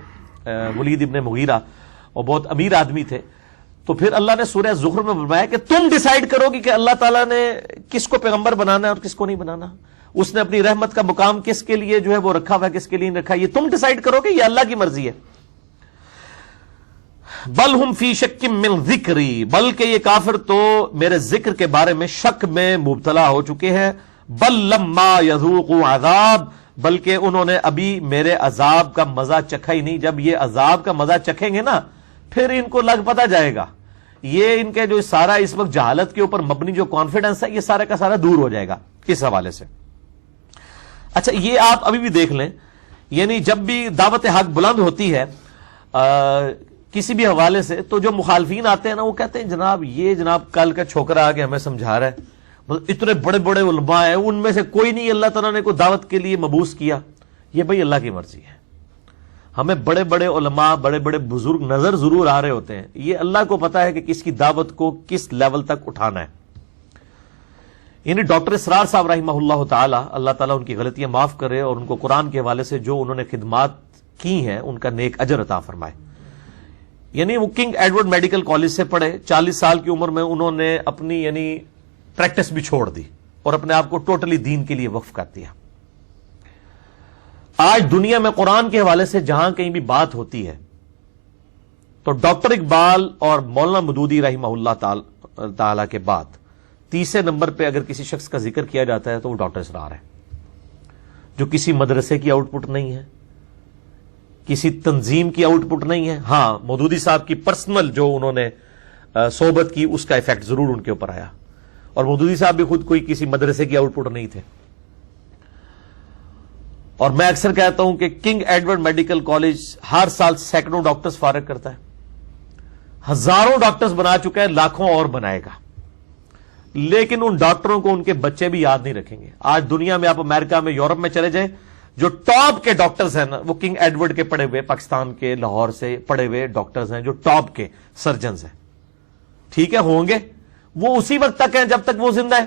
ولید ابن مغیرہ، اور بہت امیر آدمی تھے. تو پھر اللہ نے سورہ زخرف میں فرمایا کہ تم ڈیسائیڈ کرو گی کہ اللہ تعالیٰ نے کس کو پیغمبر بنانا ہے اور کس کو نہیں بنانا، اس نے اپنی رحمت کا مقام کس کے لیے جو ہے وہ رکھا ہوا ہے، کس کے لیے نہیں رکھا، یہ تم ڈیسائیڈ کرو گے، یہ اللہ کی مرضی ہے۔ بل ہم فی شک من ذکری، بلکہ یہ کافر تو میرے ذکر کے بارے میں شک میں مبتلا ہو چکے ہیں۔ بل لما یذوقوا عذاب، بلکہ انہوں نے ابھی میرے عذاب کا مزہ چکھا ہی نہیں۔ جب یہ عذاب کا مزہ چکھیں گے نا پھر ان کو لگ پتہ جائے گا، یہ ان کے جو سارا اس وقت جہالت کے اوپر مبنی جو کانفیڈنس ہے یہ سارا کا سارا دور ہو جائے گا اس حوالے سے۔ اچھا یہ آپ ابھی بھی دیکھ لیں، یعنی جب بھی دعوت حق بلند ہوتی ہے کسی بھی حوالے سے تو جو مخالفین آتے ہیں نا وہ کہتے ہیں جناب کل کا چھوکرا آگے ہمیں سمجھا رہا ہے، اتنے بڑے بڑے علماء ہیں ان میں سے کوئی نہیں اللہ تعالیٰ نے کوئی دعوت کے لیے مبعوث کیا۔ یہ بھائی اللہ کی مرضی ہے، ہمیں بڑے بڑے علماء بڑے بڑے بزرگ نظر ضرور آ رہے ہوتے ہیں، یہ اللہ کو پتا ہے کہ کس کی دعوت کو کس لیول تک اٹھانا ہے۔ یعنی ڈاکٹر اسرار صاحب رحمہ اللہ تعالی، اللہ تعالیٰ ان کی غلطیاں معاف کرے اور ان کو قرآن کے حوالے سے جو انہوں نے خدمات کی ہیں ان کا نیک اجر عطا فرمائے۔ یعنی وہ کنگ ایڈورڈ میڈیکل کالج سے پڑھے، 40 سال کی عمر میں انہوں نے اپنی یعنی پریکٹس بھی چھوڑ دی اور اپنے آپ کو ٹوٹلی دین کے لیے وقف کر دیا۔ آج دنیا میں قرآن کے حوالے سے جہاں کہیں بھی بات ہوتی ہے تو ڈاکٹر اقبال اور مولانا مودودی رحمہ اللہ تعالی کے بعد تیسرے نمبر پہ اگر کسی شخص کا ذکر کیا جاتا ہے تو وہ ڈاکٹر اسرار ہے، جو کسی مدرسے کی آؤٹ پٹ نہیں ہے، کسی تنظیم کی آؤٹ پٹ نہیں ہے۔ ہاں مودودی صاحب کی پرسنل جو انہوں نے صحبت کی اس کا ایفیکٹ ضرور ان کے اوپر آیا، اور مودودی صاحب بھی خود کوئی کسی مدرسے کی آؤٹ پٹ نہیں تھے۔ اور میں اکثر کہتا ہوں کہ کنگ ایڈورڈ میڈیکل کالج ہر سال سینکڑوں ڈاکٹرز فارغ کرتا ہے، ہزاروں ڈاکٹرز بنا چکا ہے، لاکھوں اور بنائے گا، لیکن ان ڈاکٹروں کو ان کے بچے بھی یاد نہیں رکھیں گے۔ آج دنیا میں آپ امریکہ میں یورپ میں چلے جائیں، جو ٹاپ کے ڈاکٹرز ہیں نا وہ کنگ ایڈورڈ کے پڑھے ہوئے، پاکستان کے لاہور سے پڑھے ہوئے ڈاکٹرز ہیں جو ٹاپ کے سرجنز ہیں، ٹھیک ہے، ہوں گے وہ اسی وقت تک ہیں جب تک وہ زندہ ہے،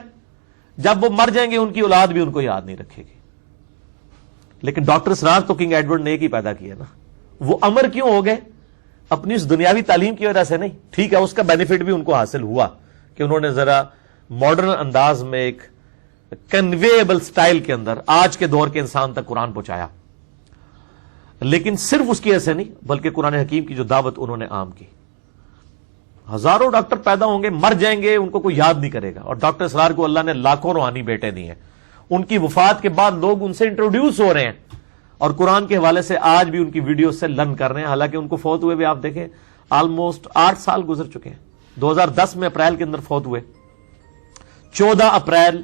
جب وہ مر جائیں گے ان کی اولاد بھی ان کو یاد نہیں رکھے گی۔ لیکن ڈاکٹر اسرار تو کنگ ایڈورڈ نے ایک ہی پیدا کیا نا، وہ امر کیوں ہو گئے؟ اپنی اس دنیاوی تعلیم کی وجہ سے نہیں، ٹھیک ہے اس کا بینیفٹ بھی ان کو حاصل ہوا کہ انہوں نے ذرا ماڈرن انداز میں ایک کنویبل سٹائل کے اندر آج کے دور کے انسان تک قرآن پہنچایا، لیکن صرف اس کی وجہ سے نہیں بلکہ قرآن حکیم کی جو دعوت انہوں نے عام کی۔ ہزاروں ڈاکٹر پیدا ہوں گے، مر جائیں گے، ان کو کوئی یاد نہیں کرے گا، اور ڈاکٹر اسرار کو اللہ نے لاکھوں روحانی بیٹے دیے ہیں، ان کی وفات کے بعد لوگ ان سے انٹروڈیوس ہو رہے ہیں اور قرآن کے حوالے سے آج بھی ان کی ویڈیو سے لرن کر رہے ہیں، حالانکہ ان کو فوت ہوئے بھی آپ دیکھیں آلموسٹ 8 سال گزر چکے ہیں۔ 2010 میں اپریل کے اندر فوت ہوئے، 14 اپریل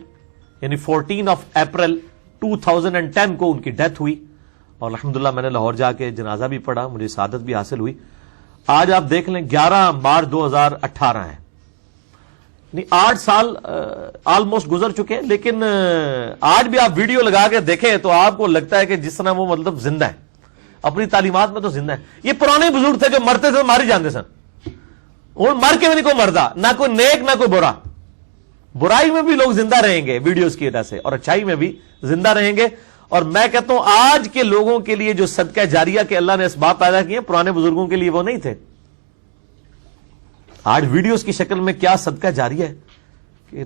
یعنی 14 اپریل 2010 کو ان کی ڈیتھ ہوئی، اور الحمدللہ میں نے لاہور جا کے جنازہ بھی پڑھا، مجھے سعادت بھی حاصل ہوئی۔ آج آپ دیکھ لیں 11 مارچ 2018 ہے، 8 سال آلموسٹ گزر چکے ہیں، لیکن آج بھی آپ ویڈیو لگا کے دیکھیں تو آپ کو لگتا ہے کہ جس طرح وہ مطلب زندہ ہے، اپنی تعلیمات میں تو زندہ ہے۔ یہ پرانے بزرگ تھے جو مرتے تھے ماری جانتے سن، اور مر کے بھی نہیں کوئی مردا، نہ کوئی نیک نہ کوئی برا، برائی میں بھی لوگ زندہ رہیں گے ویڈیوز کی وجہ سے، اور اچھائی میں بھی زندہ رہیں گے۔ اور میں کہتا ہوں آج کے لوگوں کے لیے جو صدقہ جاریہ کے اللہ نے اسباب پیدا کیے پرانے بزرگوں کے لیے وہ نہیں تھے۔ آج ویڈیوز کی شکل میں کیا صدقہ جاریہ ہے کہ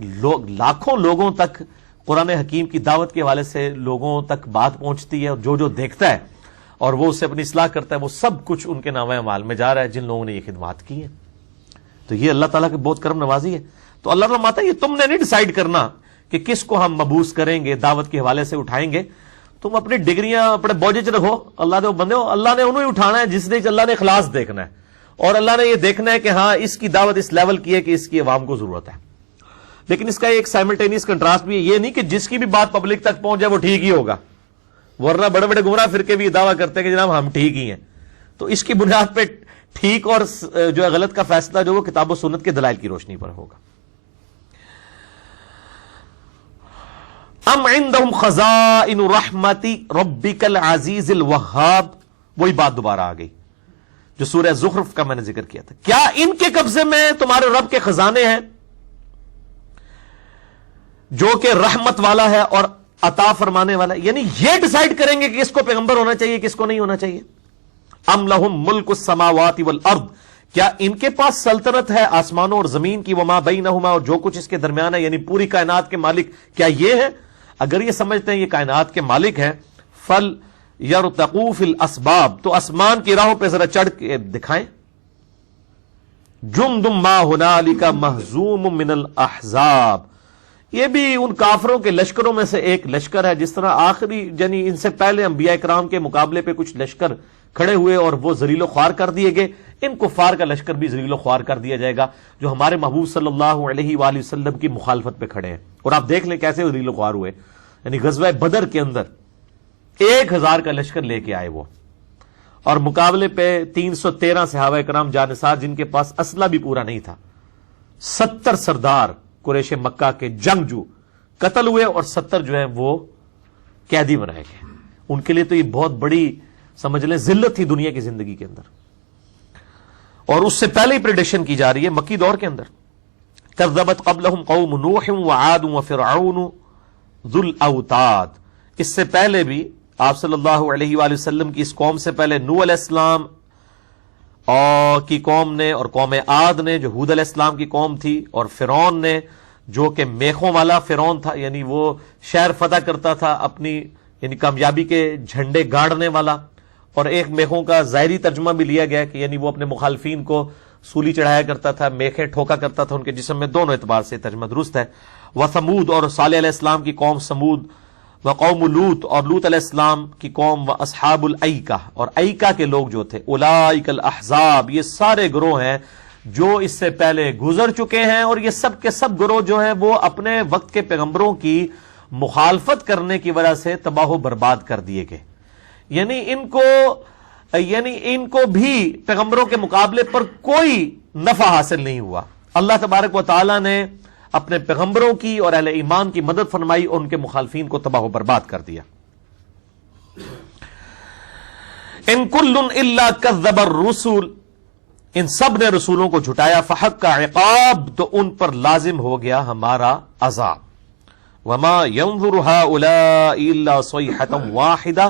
لاکھوں لوگوں تک قرآن حکیم کی دعوت کے حوالے سے لوگوں تک بات پہنچتی ہے، اور جو دیکھتا ہے اور وہ اسے اپنی اصلاح کرتا ہے وہ سب کچھ ان کے نامہ اعمال میں جا رہا ہے جن لوگوں نے یہ خدمات کی ہیں۔ تو یہ اللہ تعالیٰ کی بہت کرم نوازی ہے۔ تو اللہ فرماتا ہے یہ تم نے نہیں ڈیسائیڈ کرنا کہ کس کو ہم مبعوث کریں گے، دعوت کے حوالے سے اٹھائیں گے، تم اپنی ڈگریاں اپنے بوجھ چ رکھو، اللہ نے وہ بندے ہو، اللہ نے انہوں ہی اٹھانا ہے جس نے اللہ نے اخلاص دیکھنا ہے، اور اللہ نے یہ دیکھنا ہے کہ ہاں اس کی دعوت اس لیول کی ہے کہ اس کی عوام کو ضرورت ہے۔ لیکن اس کا ایک سائملٹینیس کنٹراسٹ بھی ہے، یہ نہیں کہ جس کی بھی بات پبلک تک پہنچ جائے وہ ٹھیک ہی ہوگا، ورنہ بڑے بڑے گمراہ فرقے بھی یہ دعویٰ کرتے ہیں کہ جناب ہم ٹھیک ہی ہیں۔ تو اس کی بنیاد پہ ٹھیک اور جو ہے غلط کا فیصلہ جو وہ کتاب و سنت کے دلائل کی روشنی پر ہوگا۔ ام عندهم خزائن رحمت ربک العزیز الوہاب، وہی بات دوبارہ آ گئی جو سورہ زخرف کا میں نے ذکر کیا تھا، کیا ان کے قبضے میں تمہارے رب کے خزانے ہیں جو کہ رحمت والا ہے اور عطا فرمانے والا ہے؟ یعنی یہ ڈیسائیڈ کریں گے کہ کس کو پیغمبر ہونا چاہیے کس کو نہیں ہونا چاہیے۔ ام لہم ملک السماوات والارض، کیا ان کے پاس سلطنت ہے آسمانوں اور زمین کی، وما بینہما، اور جو کچھ اس کے درمیان ہے، یعنی پوری کائنات کے مالک کیا یہ ہے؟ اگر یہ سمجھتے ہیں یہ کائنات کے مالک ہیں، فل یرتقوا فی الاسباب، تو آسمان کی راہوں پہ ذرا چڑھ کے دکھائیں. جندم ما ہنالک مہزوم من الاحزاب، یہ بھی ان کافروں کے لشکروں میں سے ایک لشکر ہے. جس طرح آخری یعنی ان سے پہلے انبیاء کرام کے مقابلے پہ کچھ لشکر کھڑے ہوئے اور وہ ذلیل و خوار کر دیے گئے، ان کفار کا لشکر بھی ذلیل و خوار کر دیا جائے گا جو ہمارے محبوب صلی اللہ علیہ وآلہ وسلم کی مخالفت پہ کھڑے ہیں. اور آپ دیکھ لیں کیسے ذلیل و خوار ہوئے. یعنی غزوہ بدر کے اندر 1000 کا لشکر لے کے آئے وہ، اور مقابلے پہ 313 صحابہ کرام جانثار جن کے پاس اسلحہ بھی پورا نہیں تھا. 70 سردار قریش مکہ کے جنگجو قتل ہوئے اور 70 جو ہیں وہ قیدی بنائے گئے. ان کے لیے تو یہ بہت بڑی سمجھ لیں ذلت تھی دنیا کی زندگی کے اندر. اور اس سے پہلے ہی پریڈکشن کی جا رہی ہے مکی دور کے اندر، کذبت قبلہم قوم نوح وعاد وفرعون ذو الاوتاد. اس سے پہلے بھی آپ صلی اللہ علیہ وآلہ وسلم کی اس قوم سے پہلے نوح علیہ السلام اور کی قوم نے، اور قوم عاد نے جو ہود علیہ السلام کی قوم تھی، اور فرعون نے جو کہ میخوں والا فرعون تھا، یعنی وہ شہر فتح کرتا تھا اپنی یعنی کامیابی کے جھنڈے گاڑنے والا. اور ایک میخوں کا ظاہری ترجمہ بھی لیا گیا کہ یعنی وہ اپنے مخالفین کو سولی چڑھایا کرتا تھا، میخیں ٹھوکا کرتا تھا ان کے جسم میں. دونوں اعتبار سے ترجمہ درست ہے. وثمود، اور صالح علیہ السلام کی قوم سمود. وقوم لوط، اور لوط علیہ السلام کی قوم. واصحاب الایکہ، اور ایکہ کے لوگ جو تھے. اولئک الاحزاب، یہ سارے گروہ ہیں جو اس سے پہلے گزر چکے ہیں، اور یہ سب کے سب گروہ جو ہیں وہ اپنے وقت کے پیغمبروں کی مخالفت کرنے کی وجہ سے تباہ و برباد کر دیے گئے. یعنی ان کو بھی پیغمبروں کے مقابلے پر کوئی نفع حاصل نہیں ہوا. اللہ تبارک و تعالی نے اپنے پیغمبروں کی اور اہل ایمان کی مدد فرمائی اور ان کے مخالفین کو تباہ و برباد کر دیا. ان کل الا کذب الرسل، ان سب نے رسولوں کو جھٹایا. فحق کا عقاب، تو ان پر لازم ہو گیا ہمارا عذاب. وما ينظر هؤلاء الا صيحة واحدة،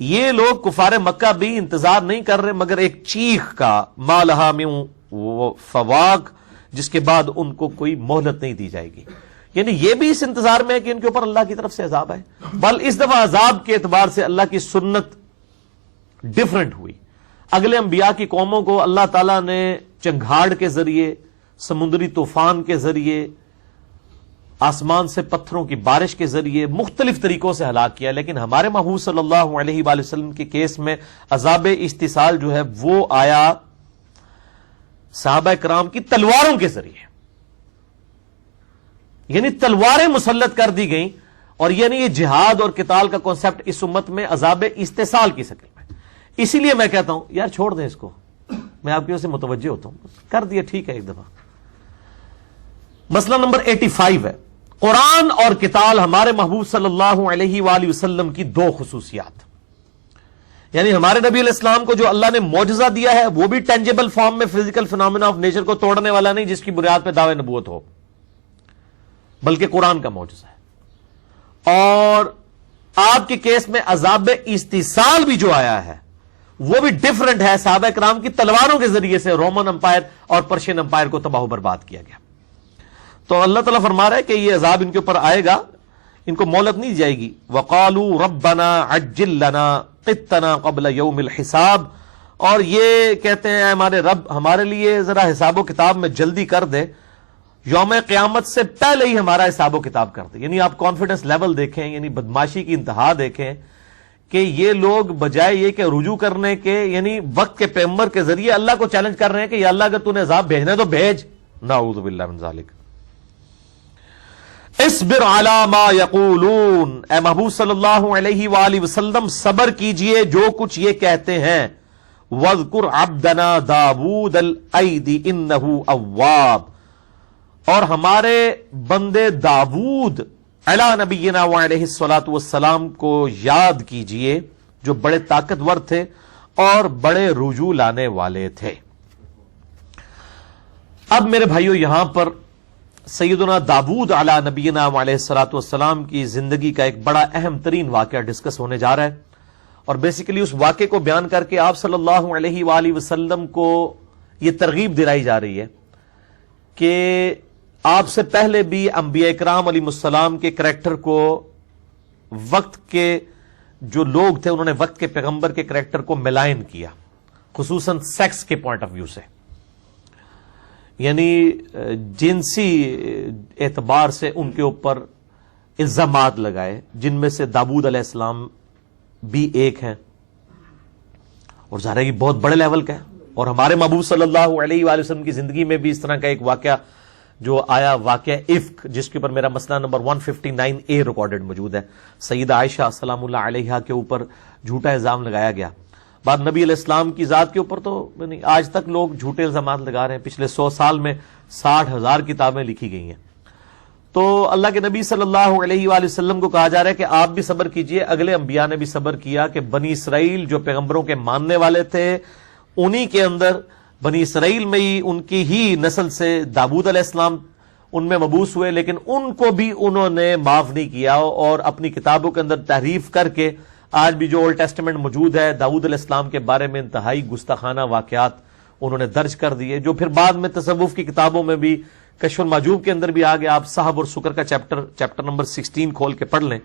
یہ لوگ کفار مکہ بھی انتظار نہیں کر رہے مگر ایک چیخ کا. ما لها من فواق، جس کے بعد ان کو کوئی مہلت نہیں دی جائے گی. یعنی یہ بھی اس انتظار میں ہے کہ ان کے اوپر اللہ کی طرف سے عذاب ہے. بل اس دفعہ عذاب کے اعتبار سے اللہ کی سنت ڈیفرنٹ ہوئی. اگلے انبیاء کی قوموں کو اللہ تعالیٰ نے چنگھاڑ کے ذریعے، سمندری طوفان کے ذریعے، آسمان سے پتھروں کی بارش کے ذریعے مختلف طریقوں سے ہلاک کیا. لیکن ہمارے محبوب صلی اللہ علیہ وآلہ وسلم کے کیس میں عذاب استحصال جو ہے وہ آیا صحابہ کرام کی تلواروں کے ذریعے. یعنی تلواریں مسلط کر دی گئیں. اور یعنی یہ جہاد اور قتال کا کانسیپٹ اس امت میں عذاب استحصال کی شکل میں. اسی لیے میں کہتا ہوں یار چھوڑ دیں اس کو، میں آپ کی وجہ سے متوجہ ہوتا ہوں. کر دیا ٹھیک ہے ایک دفعہ. مسئلہ نمبر 85 ہے قرآن اور قتال ہمارے محبوب صلی اللہ علیہ وآلہ وسلم کی دو خصوصیات. یعنی ہمارے نبی علیہ السلام کو جو اللہ نے معجزہ دیا ہے وہ بھی ٹینجیبل فارم میں فزیکل فینومینا آف نیچر کو توڑنے والا نہیں جس کی بنیاد پہ دعوے نبوت ہو، بلکہ قرآن کا معجزہ ہے. اور آپ کے کیس میں عذاب استحصال بھی جو آیا ہے وہ بھی ڈیفرنٹ ہے. صحابہ کرام کی تلواروں کے ذریعے سے رومن امپائر اور پرشین امپائر کو تباہ و برباد کیا گیا. تو اللہ تعالیٰ فرما رہا ہے کہ یہ عذاب ان کے اوپر آئے گا، ان کو مہلت نہیں دی جائے گی. وَقَالُوا رَبَّنَا عَجِّلْ لَنَا قِطَّنَا قَبْلَ يَوْمِ الْحِسَابِ، اور یہ کہتے ہیں ہمارے رب ہمارے لیے ذرا حساب و کتاب میں جلدی کر دے، یوم قیامت سے پہلے ہی ہمارا حساب و کتاب کر دے. یعنی آپ کانفیڈنس لیول دیکھیں، یعنی بدماشی کی انتہا دیکھیں کہ یہ لوگ بجائے یہ کہ رجوع کرنے کے یعنی وقت کے پیغمبر کے ذریعے اللہ کو چیلنج کر رہے ہیں کہ یا اللہ اگر تو نے عذاب بھیجنا ہے تو بھیج. نعوذ باللہ من ذالک. اصبر علی ما یقولون، اے محبوب صلی اللہ علیہ وآلہ وسلم صبر کیجئے جو کچھ یہ کہتے ہیں. وَاذْكُرْ عَبْدَنَا دَاوُودَ الْأَيْدِ إِنَّهُ أَوَّابٌ، اور ہمارے بندے داود علی نبینا وعلیہ الصلاۃ والسلام کو یاد کیجئے جو بڑے طاقتور تھے اور بڑے رجوع لانے والے تھے. اب میرے بھائیو یہاں پر سیدنا داود علی نبینا علیہ الصلوۃ والسلام کی زندگی کا ایک بڑا اہم ترین واقعہ ڈسکس ہونے جا رہا ہے. اور بیسیکلی اس واقعے کو بیان کر کے آپ صلی اللہ علیہ وآلہ وسلم کو یہ ترغیب دلائی جا رہی ہے کہ آپ سے پہلے بھی انبیاء اکرام علیہ السلام کے کریکٹر کو وقت کے جو لوگ تھے انہوں نے وقت کے پیغمبر کے کریکٹر کو ملائن کیا، خصوصاً سیکس کے پوائنٹ آف ویو سے، یعنی جنسی اعتبار سے ان کے اوپر الزامات لگائے، جن میں سے داؤد علیہ السلام بھی ایک ہیں، اور ظاہر ہے یہ بہت بڑے لیول کا ہے۔ اور ہمارے محبوب صلی اللہ علیہ وآلہ وسلم کی زندگی میں بھی اس طرح کا ایک واقعہ جو آیا، واقعہ افک، جس کے اوپر میرا مسئلہ نمبر 159A ریکارڈڈ موجود ہے۔ سیدہ عائشہ سلام اللہ علیہا کے اوپر جھوٹا الزام لگایا گیا۔ بعد نبی علیہ السلام کی ذات کے اوپر تو آج تک لوگ جھوٹے الزامات لگا رہے ہیں، پچھلے 100 سال میں 60,000 کتابیں لکھی گئی ہیں۔ تو اللہ کے نبی صلی اللہ علیہ وآلہ وسلم کو کہا جا رہا ہے کہ آپ بھی صبر کیجئے، اگلے انبیاء نے بھی صبر کیا کہ بنی اسرائیل جو پیغمبروں کے ماننے والے تھے، انہی کے اندر بنی اسرائیل میں ہی ان کی ہی نسل سے داؤد علیہ السلام ان میں مبعوث ہوئے، لیکن ان کو بھی انہوں نے معاف نہیں کیا، اور اپنی کتابوں کے اندر تحریف کر کے آج بھی جو اولڈ ٹیسٹمنٹ موجود ہے داؤد علیہ السلام کے بارے میں انتہائی گستاخانہ واقعات انہوں نے درج کر دیے، جو پھر بعد میں تصوف کی کتابوں میں بھی کشف المحجوب کے اندر بھی آگے آپ صحب اور سکر کا چیپٹر نمبر 16 کھول کے پڑھ لیں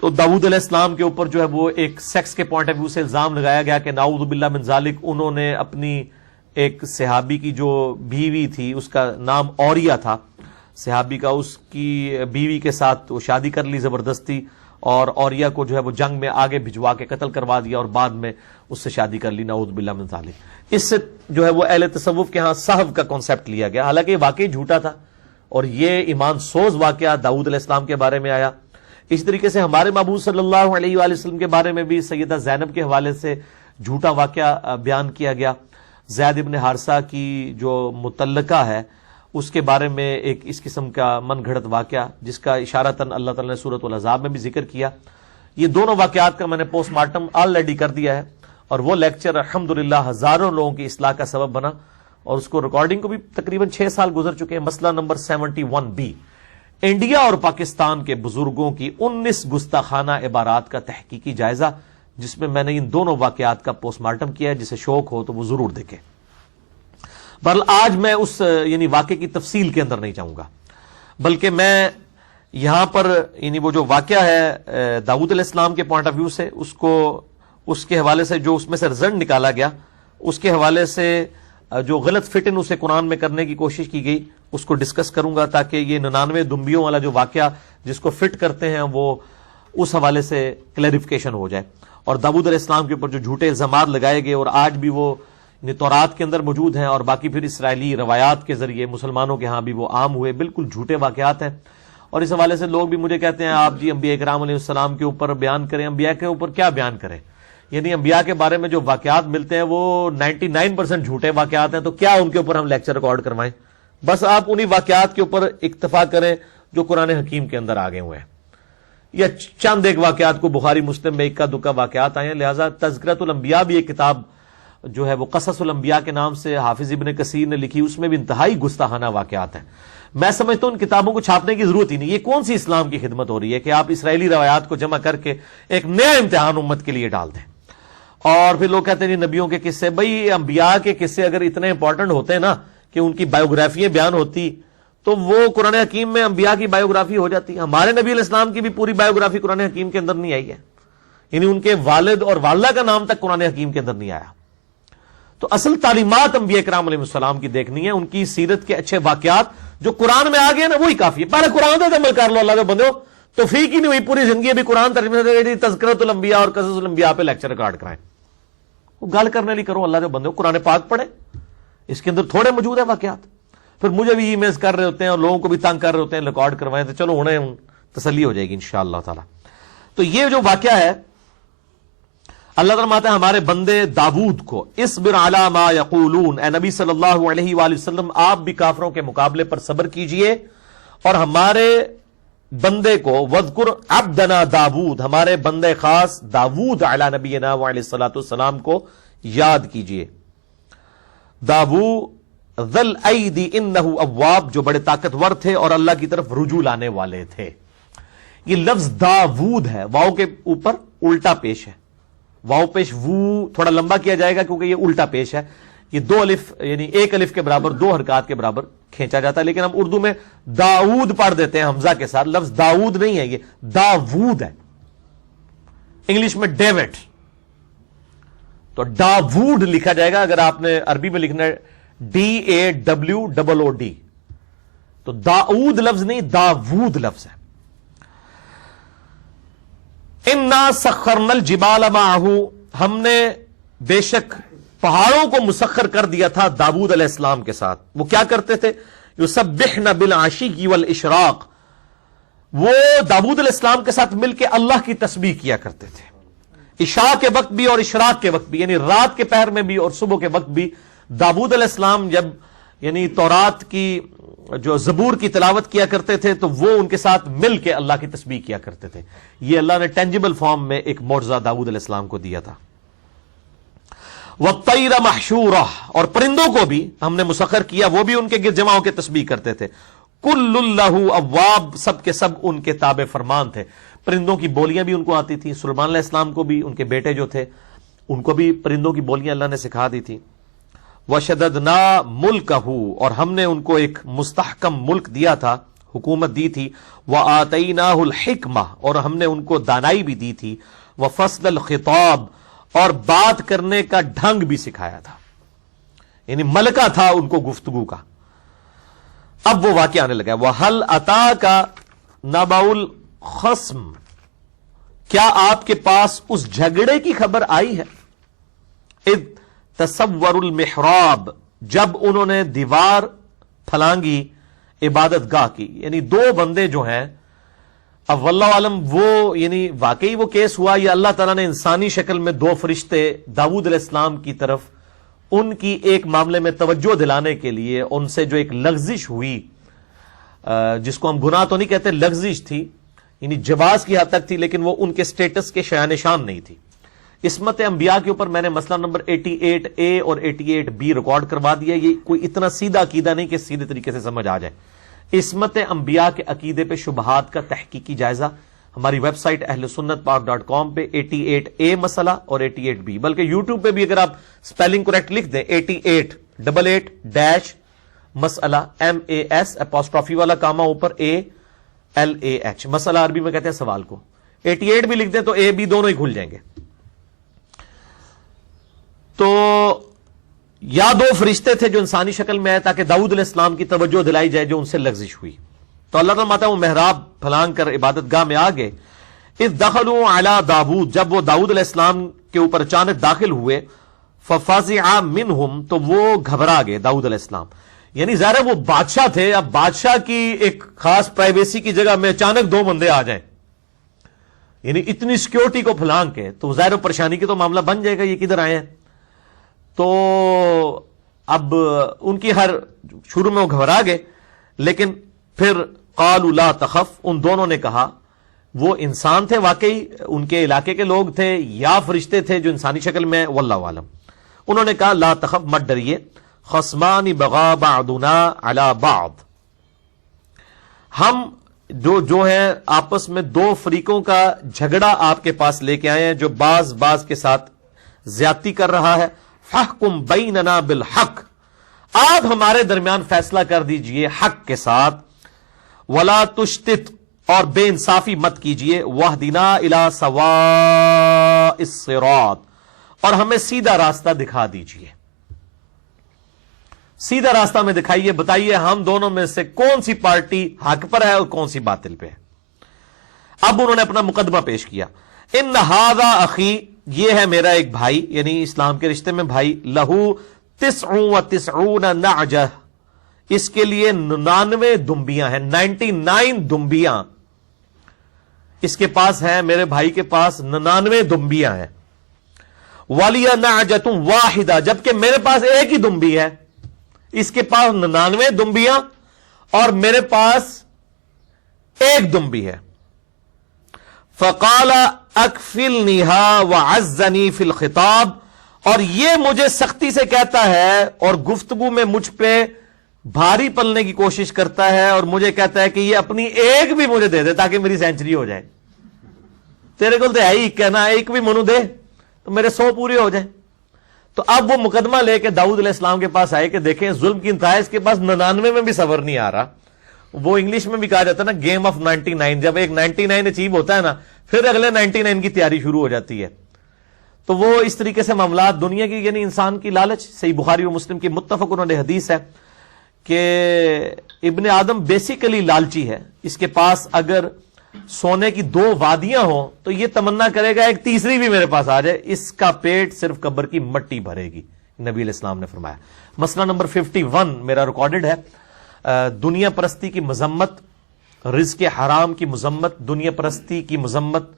تو داؤد علیہ السلام کے اوپر جو ہے وہ ایک سیکس کے پوائنٹ آف ویو سے الزام لگایا گیا کہ نعوذ باللہ من ذالک، انہوں نے اپنی ایک صحابی کی جو بیوی تھی، اس کا نام اوریہ تھا صحابی کا، اس کی بیوی کے ساتھ وہ شادی کر لی زبردستی، اور اوریہ کو جو ہے وہ جنگ میں آگے بھجوا کے قتل کروا دیا، اور بعد میں اس سے شادی کر لی، نعوذ باللہ من ذالک۔ اس سے جو ہے وہ اہل تصوف کے ہاں صحب کا کانسیپٹ لیا گیا، حالانکہ یہ واقعی جھوٹا تھا، اور یہ ایمان سوز واقعہ داؤد علیہ السلام کے بارے میں آیا۔ اس طریقے سے ہمارے محبوب صلی اللہ علیہ وآلہ وسلم کے بارے میں بھی سیدہ زینب کے حوالے سے جھوٹا واقعہ بیان کیا گیا۔ زید ابن حارثہ کی جو متعلقہ ہے اس کے بارے میں ایک اس قسم کا من گھڑت واقعہ، جس کا اشارتاً اللہ تعالیٰ نے سورۃ الاحزاب میں بھی ذکر کیا۔ یہ دونوں واقعات کا میں نے پوسٹ مارٹم آلریڈی کر دیا ہے، اور وہ لیکچر الحمدللہ ہزاروں لوگوں کی اصلاح کا سبب بنا، اور اس کو ریکارڈنگ کو بھی تقریباً 6 سال گزر چکے ہیں۔ مسئلہ نمبر 71B، انڈیا اور پاکستان کے بزرگوں کی 19 گستاخانہ عبارات کا تحقیقی جائزہ، جس میں میں نے ان دونوں واقعات کا پوسٹ مارٹم کیا ہے، جسے شوق ہو تو وہ ضرور دیکھیں۔ بہرحال آج میں اس یعنی واقعے کی تفصیل کے اندر نہیں جاؤں گا، بلکہ میں یہاں پر یعنی وہ جو واقعہ ہے داؤد علیہ السلام کے پوائنٹ آف ویو سے، اس کے حوالے سے جو اس میں سے رزلٹ نکالا گیا، اس کے حوالے سے جو غلط فٹ ان اسے قرآن میں کرنے کی کوشش کی گئی، اس کو ڈسکس کروں گا، تاکہ یہ 99 دنبیوں والا جو واقعہ جس کو فٹ کرتے ہیں وہ اس حوالے سے کلیریفیکیشن ہو جائے۔ اور داؤد علیہ السلام کے اوپر جو جھوٹے الزامات لگائے گئے اور آج بھی وہ تورات کے اندر موجود ہیں، اور باقی پھر اسرائیلی روایات کے ذریعے مسلمانوں کے ہاں بھی وہ عام ہوئے، بالکل جھوٹے واقعات ہیں۔ اور اس حوالے سے لوگ بھی مجھے کہتے ہیں آپ جی انبیاء کرام علیہ السلام کے اوپر بیان کریں۔ انبیاء کے اوپر کیا بیان کریں؟ یعنی انبیاء کے بارے میں جو واقعات ملتے ہیں وہ 99% جھوٹے واقعات ہیں، تو کیا ان کے اوپر ہم لیکچر ریکارڈ کروائیں؟ بس آپ انہی واقعات کے اوپر اکتفا کریں جو قرآن حکیم کے اندر آگے ہوئے ہیں، یا چند ایک واقعات کو بخاری مسلم میں اکا دکا واقعات آئے ہیں۔ لہٰذا تذکرۃ الانبیاء بھی ایک کتاب جو ہے وہ قصص الانبیاء کے نام سے حافظ ابن کثیر نے لکھی، اس میں بھی انتہائی گستاخانہ واقعات ہیں۔ میں سمجھتا ہوں ان کتابوں کو چھاپنے کی ضرورت ہی نہیں۔ یہ کون سی اسلام کی خدمت ہو رہی ہے کہ آپ اسرائیلی روایات کو جمع کر کے ایک نیا امتحان امت کے لیے ڈال دیں؟ اور پھر لوگ کہتے ہیں نبیوں کے قصے، بھائی انبیاء کے قصے اگر اتنے امپورٹنٹ ہوتے ہیں نا کہ ان کی بایوگرافیاں بیان ہوتی، تو وہ قرآن حکیم میں انبیاء کی بایوگرافی ہو جاتی۔ ہمارے نبی علیہ السلام کی بھی پوری بایوگرافی قرآن حکیم کے اندر نہیں آئی ہے، یعنی ان کے والد اور والدہ کا نام تک قرآن حکیم کے اندر نہیں آیا۔ تو اصل تعلیمات انبیاء کرام علیہ السلام کی دیکھنی ہے، ان کی سیرت کے اچھے واقعات جو قرآن میں آ گئے نا وہی کافی ہے۔ پہلے قرآن پہ عمل کر لو، اللہ کے بندو، توفیق ہی نہیں ہوئی پوری زندگی ابھی قرآن ترجمے سے تذکرۃ الانبیاء اور قصص الانبیاء پہ لیکچر ریکارڈ کرائیں۔ وہ گل کرنے لی کرو، اللہ کے بندو قرآن پاک پڑھے، اس کے اندر تھوڑے موجود ہیں واقعات۔ پھر مجھے بھی ای میلز کر رہے ہوتے ہیں اور لوگوں کو بھی تنگ کر رہے ہوتے ہیں ریکارڈ کروائیں، تو چلو انہیں تسلی ہو جائے گی انشاءاللہ تعالی۔ تو یہ جو واقعہ ہے، اللہ تعالیٰ ماتا ہے ہمارے بندے داؤد کو اصبر علی ما یقولون، اے نبی صلی اللہ علیہ وآلہ وسلم آپ بھی کافروں کے مقابلے پر صبر کیجئے، اور ہمارے بندے کو وذکر عبدنا داؤد، ہمارے بندے خاص داؤد علی نبینا وعلیہ الصلوۃ والسلام کو یاد کیجئے۔ داؤد ذل ایدی انہ اواب، جو بڑے طاقتور تھے اور اللہ کی طرف رجوع لانے والے تھے۔ یہ لفظ داؤد ہے، واؤ کے اوپر الٹا پیش ہے، واؤ پیش وو تھوڑا لمبا کیا جائے گا کیونکہ یہ الٹا پیش ہے۔ یہ 2 الف یعنی 1 الف کے برابر 2 حرکات کے برابر کھینچا جاتا ہے، لیکن ہم اردو میں داؤد پڑھ دیتے ہیں حمزہ کے ساتھ. لفظ داؤد نہیں ہے، یہ داوود ہے، انگلش میں ڈیوڈ. تو داوود لکھا جائے گا. اگر آپ نے عربی میں لکھنا ہے DAWOOD، تو داؤد لفظ نہیں، داوود لفظ ہے. انا سخرنا الجبال معه، ہم نے بے شک پہاڑوں کو مسخر کر دیا تھا داؤد علیہ السلام کے ساتھ. وہ کیا کرتے تھے؟ یسبحن بالعشی والاشراق، وہ داؤد علیہ السلام کے ساتھ مل کے اللہ کی تسبیح کیا کرتے تھے، عشاء کے وقت بھی اور اشراق کے وقت بھی، یعنی رات کے پہر میں بھی اور صبح کے وقت بھی. داؤد علیہ السلام جب یعنی تورات کی جو زبور کی تلاوت کیا کرتے تھے تو وہ ان کے ساتھ مل کے اللہ کی تسبیح کیا کرتے تھے. یہ اللہ نے ٹینجیبل فارم میں ایک معجزہ داؤد علیہ السلام کو دیا تھا. وَالطَّيْرَ مَحْشُورَةً، اور پرندوں کو بھی ہم نے مسخر کیا، وہ بھی ان کے گرد جمع ہو کے تسبیح کرتے تھے. كُلٌّ لَهُ أَوَّابٌ، سب کے سب ان کے تابع فرمان تھے. پرندوں کی بولیاں بھی ان کو آتی تھی. سلیمان علیہ السلام کو بھی ان کے بیٹے جو تھے ان کو بھی پرندوں کی بولیاں اللہ نے سکھا دی تھی. وَشَدَدْنَا مُلْكَهُ، اور ہم نے ان کو ایک مستحکم ملک دیا تھا، حکومت دی تھی. وَآتَيْنَاهُ الْحِكْمَةَ، اور ہم نے ان کو دانائی بھی دی تھی. وَفَصْلَ الْخِطَابِ، اور بات کرنے کا ڈھنگ بھی سکھایا تھا، یعنی ملکہ تھا ان کو گفتگو کا. اب وہ واقعہ آنے لگا. وَهَلْ أَتَاكَ نَبَأُ الْخَصْمِ، کیا آپ کے پاس اس جھگڑے کی خبر آئی ہے؟ اذ تصور المحراب، جب انہوں نے دیوار پھلانگی عبادت گاہ کی. یعنی 2 بندے جو ہیں، اب واللہ عالم وہ یعنی واقعی وہ کیس ہوا یا اللہ تعالیٰ نے انسانی شکل میں 2 فرشتے داؤد علیہ السلام کی طرف ان کی ایک معاملے میں توجہ دلانے کے لیے ان سے جو ایک لغزش ہوئی، جس کو ہم گناہ تو نہیں کہتے، لغزش تھی، یعنی جواز کی حد تک تھی، لیکن وہ ان کے سٹیٹس کے شایان شان نہیں تھی. عصمت انبیاء کے اوپر میں نے مسئلہ نمبر 88A اور 88B ریکارڈ کروا دیا. یہ کوئی اتنا سیدھا عقیدہ نہیں کہ سیدھے طریقے سے سمجھ آ جائے. عصمت انبیاء کے عقیدے پہ شبہات کا تحقیقی جائزہ ہماری ویب سائٹ ahlsunnatpark.com پہ 88A مسئلہ اور 88B، بلکہ یوٹیوب پہ بھی اگر آپ سپیلنگ کریکٹ لکھ دیں 8888- مسئلہ MAS والا کاما اوپر ALAH، مسئلہ عربی میں کہتے ہیں سوال کو. 88 بھی لکھ دیں تو A B دونوں ہی کھل جائیں گے. تو یا 2 فرشتے تھے جو انسانی شکل میں آئے تاکہ داؤد علیہ السلام کی توجہ دلائی جائے جو ان سے لغزش ہوئی. تو اللہ تعالیٰ ماتا وہ محراب پھلانگ کر عبادت گاہ میں آگے. اذ دخلوا علی داؤد، جب وہ داؤد علیہ السلام کے اوپر اچانک داخل ہوئے. ففزع منہم، تو وہ گھبرا گئے داؤد علیہ السلام. یعنی ظاہر ہے وہ بادشاہ تھے، اب بادشاہ کی ایک خاص پرائیویسی کی جگہ میں اچانک 2 بندے آ جائیں، یعنی اتنی سیکیورٹی کو پھلانگ کے، تو ظاہر پریشانی کی تو معاملہ بن جائے گا، یہ کدھر آئے ہیں. تو اب ان کی ہر شروع میں وہ گھبرا گئے، لیکن پھر قالوا لا تخف، ان دونوں نے کہا، وہ انسان تھے واقعی، ان کے علاقے کے لوگ تھے یا فرشتے تھے جو انسانی شکل میں، واللہ عالم. انہوں نے کہا لا تخف، مت ڈریے. خصمان بغا بعضنا علی بعض، ہم جو ہیں آپس میں 2 فریقوں کا جھگڑا آپ کے پاس لے کے آئے ہیں جو بعض کے ساتھ زیادتی کر رہا ہے. فاحکم بیننا بالحق، آپ ہمارے درمیان فیصلہ کر دیجئے حق کے ساتھ. ولا تشتت، اور بے انصافی مت کیجئے. واہدنا الی سواء الصراط، اور ہمیں سیدھا راستہ دکھا دیجئے. سیدھا راستہ میں دکھائیے، بتائیے ہم دونوں میں سے کون سی پارٹی حق پر ہے اور کون سی باطل پہ ہے. اب انہوں نے اپنا مقدمہ پیش کیا. ان ھذا اخی، یہ ہے میرا ایک بھائی، یعنی اسلام کے رشتے میں بھائی. لہو 99 نعجہ، اس کے لیے 99 دمبیاں ہیں، 99 دمبیاں اس کے پاس ہیں، میرے بھائی کے پاس 99 دمبیاں ہیں. ولی نعجۃ واحدہ، جبکہ میرے پاس ایک ہی دمبی ہے. اس کے پاس 99 دمبیاں اور میرے پاس ایک دمبی ہے. فقال اکفلنیھا وعزنی فی الخطاب، اور یہ مجھے سختی سے کہتا ہے اور گفتگو میں مجھ پہ بھاری پلنے کی کوشش کرتا ہے، اور مجھے کہتا ہے کہ یہ اپنی ایک بھی مجھے دے دے تاکہ میری سینچری ہو جائے. تیرے کو تو ہے ہی کہنا، ایک بھی منو دے تو میرے 100 پورے ہو جائیں. تو اب وہ مقدمہ لے کے داؤد علیہ السلام کے پاس آئے کہ دیکھیں ظلم کی انتہا اس کے پاس 99 میں بھی صبر نہیں آ رہا. وہ انگلش میں بھی کہا جاتا ہے نا گیم آف 99. جب ایک 99 اچیو ہوتا ہے نا پھر اگلے 99 کی تیاری شروع ہو جاتی ہے. تو وہ اس طریقے سے معاملات دنیا کی یعنی انسان کی لالچ. صحیح بخاری و مسلم کی متفق انہوں نے حدیث ہے کہ ابن آدم بیسیکلی لالچی ہے. اس کے پاس اگر سونے کی 2 وادیاں ہوں تو یہ تمنا کرے گا ایک تیسری بھی میرے پاس آ جائے, اس کا پیٹ صرف قبر کی مٹی بھرے گی, نبی علیہ السلام نے فرمایا. مسئلہ نمبر 51 میرا ریکارڈڈ ہے. دنیا پرستی کی مذمت, رزق حرام کی مذمت, دنیا پرستی کی مذمت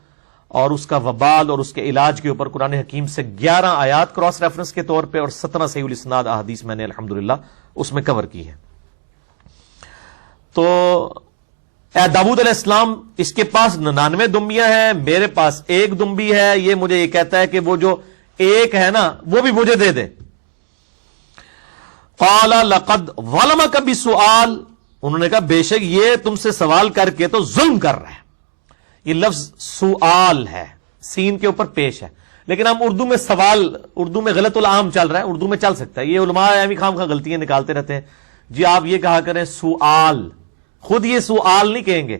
اور اس کا وبال اور اس کے علاج کے اوپر قرآن حکیم سے 11 آیات کراس ریفرنس کے طور پہ اور 17 صحیح الاسناد احادیث میں نے الحمدللہ اس میں کور کی ہے. تو اے داؤد علیہ السلام اس کے پاس 99 دمبیاں ہیں, میرے پاس 1 دمبی ہے, یہ مجھے یہ کہتا ہے کہ وہ جو 1 ہے نا وہ بھی مجھے دے دے. قال لقد ظلمك بسؤال, انہوں نے کہا بے شک یہ تم سے سوال کر کے تو ظلم کر رہا ہے. یہ لفظ سؤال ہے, سین کے اوپر پیش ہے, لیکن ہم اردو میں سوال, اردو میں غلط العام چل رہا ہے, اردو میں چل سکتا ہے. یہ علماء ایویں خام خواہ غلطیاں نکالتے رہتے ہیں. جی آپ یہ کہا کریں سؤال, خود یہ سؤال نہیں کہیں گے.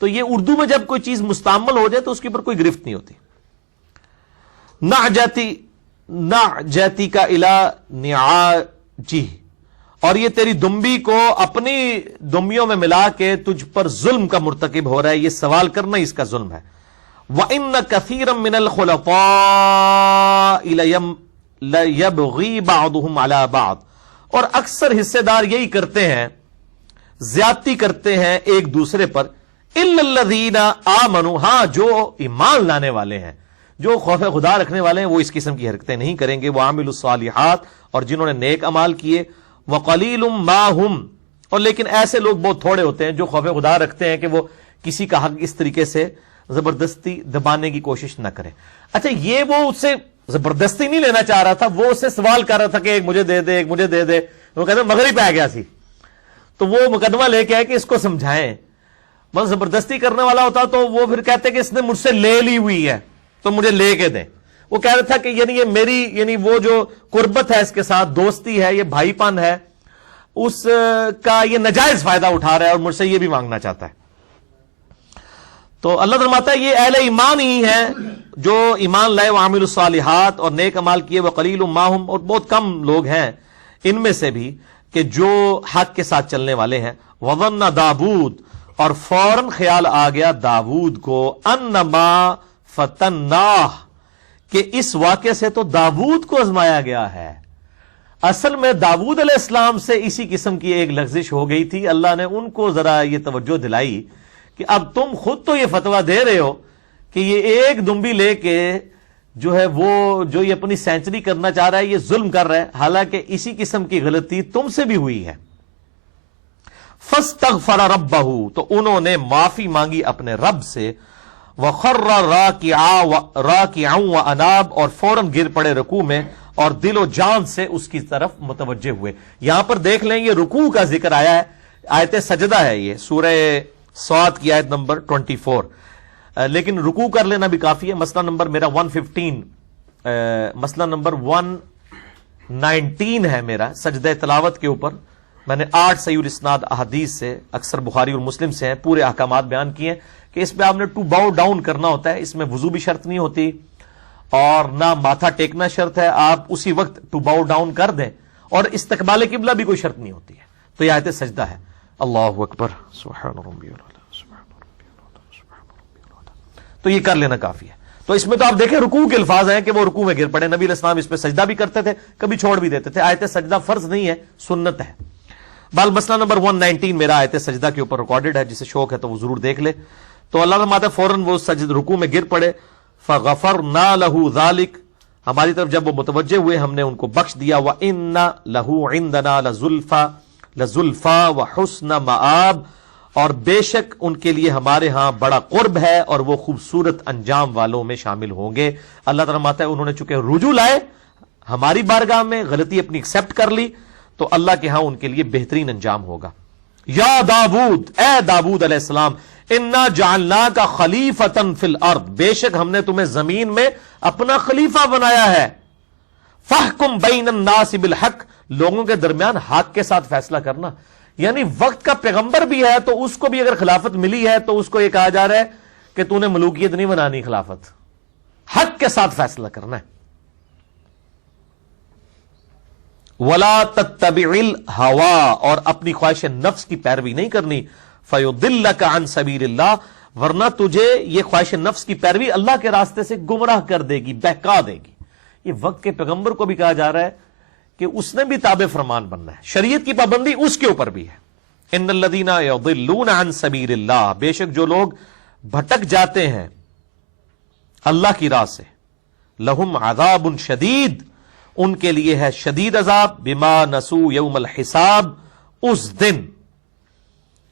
تو یہ اردو میں جب کوئی چیز مستعمل ہو جائے تو اس کے اوپر کوئی گرفت نہیں ہوتی. نعجتی کا الا نعاجی, اور یہ تیری دمبی کو اپنی دمبیوں میں ملا کے تجھ پر ظلم کا مرتکب ہو رہا ہے, یہ سوال کرنا اس کا ظلم ہے. وَإِنَّ كَثِيرًا مِّنَ الْخُلَطَاءِ لَيَبْغِي بَعْضُهُمْ عَلَى بَعْضٍ, اور اکثر حصے دار یہی کرتے ہیں, زیادتی کرتے ہیں ایک دوسرے پر. إِلَّا الَّذِينَ آمَنُوا, ہاں جو ایمان لانے والے ہیں, جو خوف خدا رکھنے والے ہیں وہ اس قسم کی حرکتیں نہیں کریں گے. وَعَمِلُوا الصَّالِحَاتِ, اور جنہوں نے نیک اعمال کیے. وَقَلِيلٌ مَّا هُمْ, اور لیکن ایسے لوگ بہت تھوڑے ہوتے ہیں جو خوف خدا رکھتے ہیں کہ وہ کسی کا حق اس طریقے سے زبردستی دبانے کی کوشش نہ کرے. اچھا یہ وہ اس سے زبردستی نہیں لینا چاہ رہا تھا, وہ اس سے سوال کر رہا تھا کہ ایک مجھے دے دے, ایک مجھے دے دے. وہ کہتے ہیں مغرب آ گیا سی, تو وہ مقدمہ لے کے آئے کہ اس کو سمجھائیں. بس زبردستی کرنے والا ہوتا تو وہ پھر کہتے کہ اس نے مجھ سے لے لی ہوئی ہے تو مجھے لے کے دیں. وہ کہہ رہا تھا کہ یعنی یہ میری یعنی وہ جو قربت ہے اس کے ساتھ, دوستی ہے, یہ بھائی پن ہے, اس کا یہ ناجائز فائدہ اٹھا رہا ہے اور مجھ سے یہ بھی مانگنا چاہتا ہے. تو اللہ فرماتا ہے یہ اہل ایمان ہی ہیں جو ایمان لائے, وعامل الصالحات, اور نیک عمال کیے. وقلیل ما ہم, اور بہت کم لوگ ہیں ان میں سے بھی کہ جو حق کے ساتھ چلنے والے ہیں. وظن داود, اور فوراً خیال آ گیا داود کو, انما فتناہ, کہ اس واقعے سے تو داود کو آزمایا گیا ہے. اصل میں داود علیہ السلام سے اسی قسم کی ایک لغزش ہو گئی تھی. اللہ نے ان کو ذرا یہ توجہ دلائی کہ اب تم خود تو یہ فتویٰ دے رہے ہو کہ یہ ایک دمبی لے کے جو ہے وہ جو یہ اپنی سینچری کرنا چاہ رہا ہے یہ ظلم کر رہا ہے, حالانکہ اسی قسم کی غلطی تم سے بھی ہوئی ہے. فاستغفر ربہ, تو انہوں نے معافی مانگی اپنے رب سے. وخر راکعا واناب, اور فوراً گر پڑے رکوع میں اور دل و جان سے اس کی طرف متوجہ ہوئے. یہاں پر دیکھ لیں یہ رکوع کا ذکر آیا ہے, آیت سجدہ ہے یہ, سورہ صاد کی آیت نمبر 24, لیکن رکوع کر لینا بھی کافی ہے. مسئلہ نمبر میرا 115, مسئلہ نمبر 119 ہے میرا سجدہ تلاوت کے اوپر. میں نے 8 صحیح الاسناد احادیث سے, اکثر بخاری اور مسلم سے ہیں, پورے احکامات بیان کیے ہیں کہ اس پہ آپ نے ٹو باؤ ڈاؤن کرنا ہوتا ہے. اس میں وضو بھی شرط نہیں ہوتی اور نہ ماتھا ٹیکنا شرط ہے, آپ اسی وقت ٹو باؤ ڈاؤن کر دیں, اور استقبال قبلہ بھی کوئی شرط نہیں ہوتی ہے. تو یہ آیت سجدہ ہے. اللہ اکبر, سبحان ربی العلی, سبحان ربی العلی, سبحان ربی العلی. تو یہ کر لینا کافی ہے. تو اس میں تو آپ دیکھیں رکوع کے الفاظ ہیں کہ وہ رکوع میں گر پڑے. نبی علیہ السلام اس پہ سجدہ بھی کرتے تھے, کبھی چھوڑ بھی دیتے تھے. آیت سجدہ فرض نہیں ہے, سنت ہے. بال مسئلہ نمبر 119 میرا آیت سجدہ کے اوپر ریکارڈڈ ہے, جسے شوق ہے تو وہ ضرور دیکھ لے. تو اللہ فرماتا ہے فوراً وہ سجد رکوع میں گر پڑے. فغفرنا له ذلك, ہماری طرف جب وہ متوجہ ہوئے ہم نے ان کو بخش دیا. وَإِنَّ لَهُ عِندَنَا لَزُلْفَى وَحُسْنَ مَآب, اور بے شک ان کے لیے ہمارے ہاں بڑا قرب ہے اور وہ خوبصورت انجام والوں میں شامل ہوں گے. اللہ تعالیٰ فرماتا ہے انہوں نے چونکہ رجوع لائے ہماری بارگاہ میں, غلطی اپنی ایکسپٹ کر لی, تو اللہ کے ہاں ان کے لیے بہترین انجام ہوگا. یا داود, اے داود علیہ السلام, انا جعلناک خلیفۃ فی الارض, بے شک ہم نے تمہیں زمین میں اپنا خلیفہ بنایا ہے. فاحکم بین الناس بالحق، لوگوں کے درمیان حق کے ساتھ فیصلہ کرنا، یعنی وقت کا پیغمبر بھی ہے تو اس کو بھی اگر خلافت ملی ہے تو اس کو یہ کہا جا رہا ہے کہ تو نے ملوکیت نہیں بنانی، خلافت حق کے ساتھ فیصلہ کرنا ہے. ولا تتبع الہوا، اور اپنی خواہش نفس کی پیروی نہیں کرنی. فیضلک عن سبیل اللہ، ورنہ تجھے یہ خواہش نفس کی پیروی اللہ کے راستے سے گمراہ کر دے گی، بہکا دے گی. یہ وقت کے پیغمبر کو بھی کہا جا رہا ہے کہ اس نے بھی تابع فرمان بننا ہے، شریعت کی پابندی اس کے اوپر بھی ہے. ان الذین یضلون عن سبیل اللہ، بے شک جو لوگ بھٹک جاتے ہیں اللہ کی راہ سے، لہم عذاب شدید، ان کے لیے ہے شدید عذاب، بما نسوا یوم الحساب، اس دن